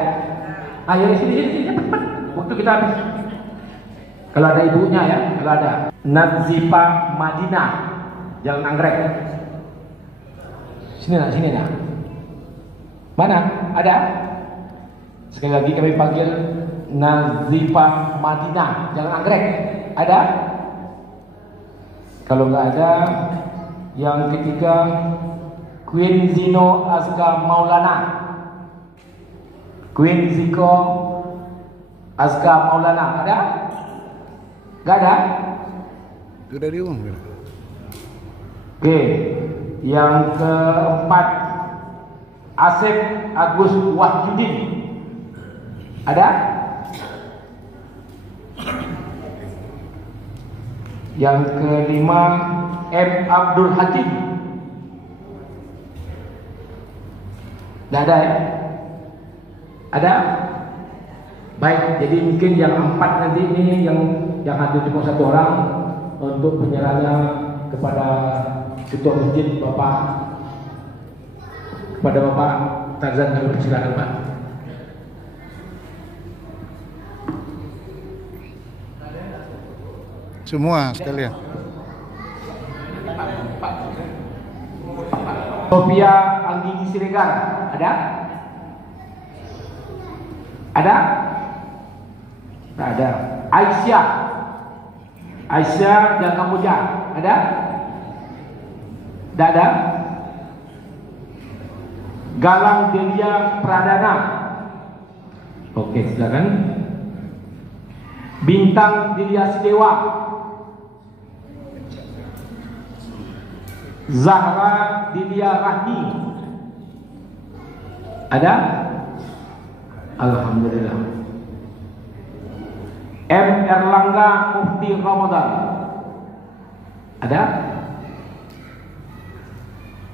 Ayo sini cepat. Waktu kita habis. Kalau ada ibunya ya, kalau ada. Nazifa Madinah, Jalan Anggrek. Sini nak. Mana? Ada? Sekali lagi kami panggil Nazifa Madinah, Jalan Anggrek. Ada? Kalau nggak ada, yang ketiga Queen Zino Azka Maulana. Queen Ziko Azka Maulana. Ada? Nggak ada? Sudah diumum. Oke, yang keempat Asep Agus Wahyudin. Ada? Yang kelima M. Abdul Hakim. Tidak ada ya? Ada? Baik, jadi mungkin yang empat nanti ini yang hadir cuma satu orang untuk penyerahannya kepada Ketua Masjid Bapak Tarzan. Kami persilakan Pak. Semua sekalian. Sofia Anggini Siregar. Ada? Ada? Tak ada. Aisyah dan Kamboja. Ada? Tak ada. Galang Delia Pradana. Oke, silakan. Bintang Delia Sidewa. Zahra Delia Rahmi. Ada? Alhamdulillah. M. Erlangga Mufti Ramadan. Ada?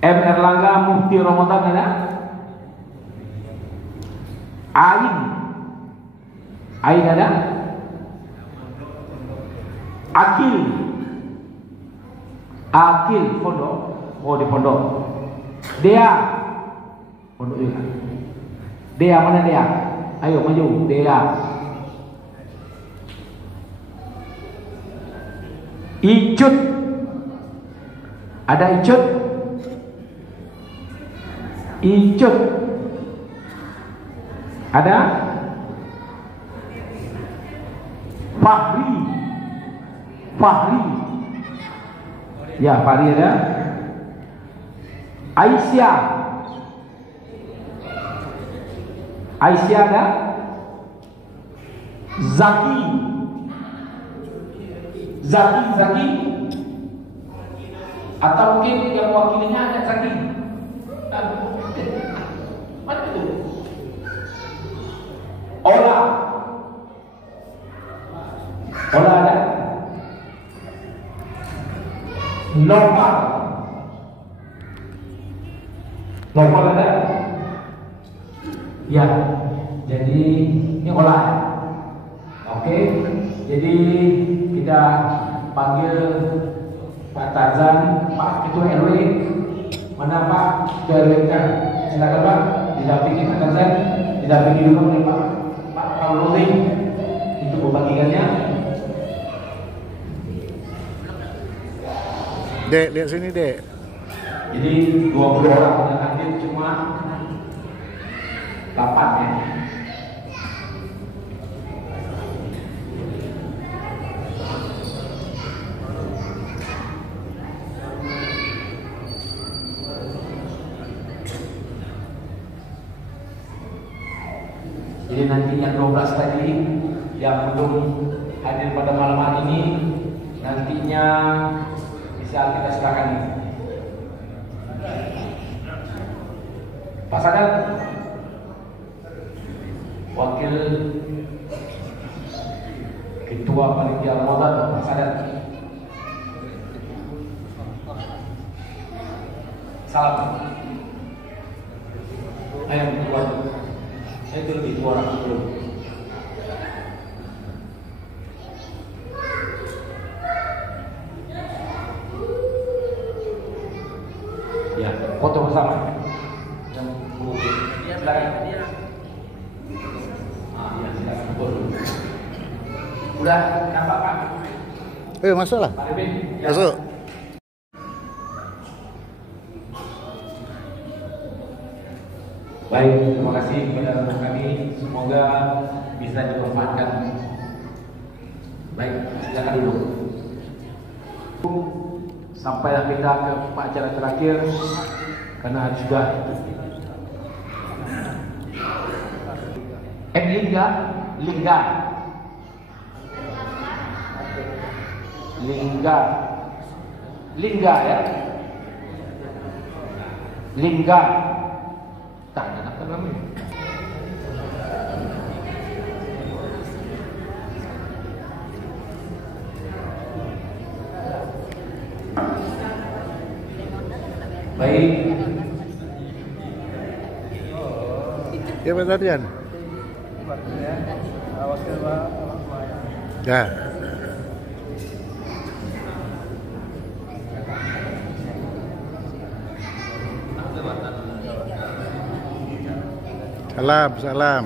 M. Erlangga Mufti Ramadan ada? Ain ada? Akil pondok. Oh, di pondok. Dea pondok juga. Dea mana Dea? Ayo maju Dea. Icut. Ada Icut? Icut. Ada? Fahri. Ya, Fahri ada. Aisyah ada. Zaki atau mungkin yang wakilnya ada Zaki. Mana itu? Ola ada. Novel ada. Ya, jadi ini Ola. Oke, jadi kita panggil Pak Tarzan, Pak Ketua RW. Mana Pak Ketua? Silakan Pak, didampingi Pak Tarzan, didampingi juga oleh Pak Paulus untuk pembagiannya. Dek, lihat sini Dek. Jadi 20 orang yang hadir cuma 8 ya. Jadi nanti yang 12 tadi yang belum hadir pada malam hari ini nantinya bisa kita silakan. Pak Sadar, Wakil Ketua Panitia Ramadan, Pak Sadar. Salam. Ayo buat. Saya itu lebih tua orang dulu. Ya, foto bersama. Silakan. Iya, silakan. Udah nampak Pak? Ayo masuk lah. Pak Arifin? Ya. Masuk. Baik, terima kasih kepada kami. Semoga bisa dimanfaatkan. Baik, silakan dulu. Sampailah kita ke acara terakhir karena juga lingga ya, lingga tak ada apa namanya. Baik. Ya Pak Tarjan. Ya. Salam, salam.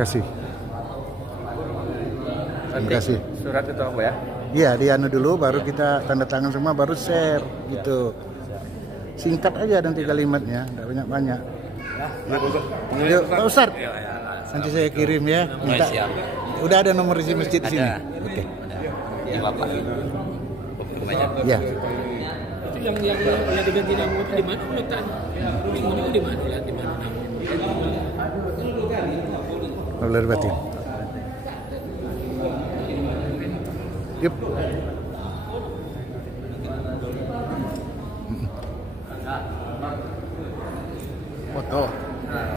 Kasih. Terima kasih. Surat itu apa ya? Iya, dianu dulu baru kita tanda tangan semua baru share gitu. Singkat aja nanti kalimatnya, enggak banyak-banyak. Yuk, Pak Ustadz. Nanti saya kirim ya. Minta. Udah ada nomor isi masjid di sini. Oke. Di Bapak. Ya. Itu yang diganti nama itu di mana letak? Itu di mana? Di mana? Lahir batin. Yup. Foto.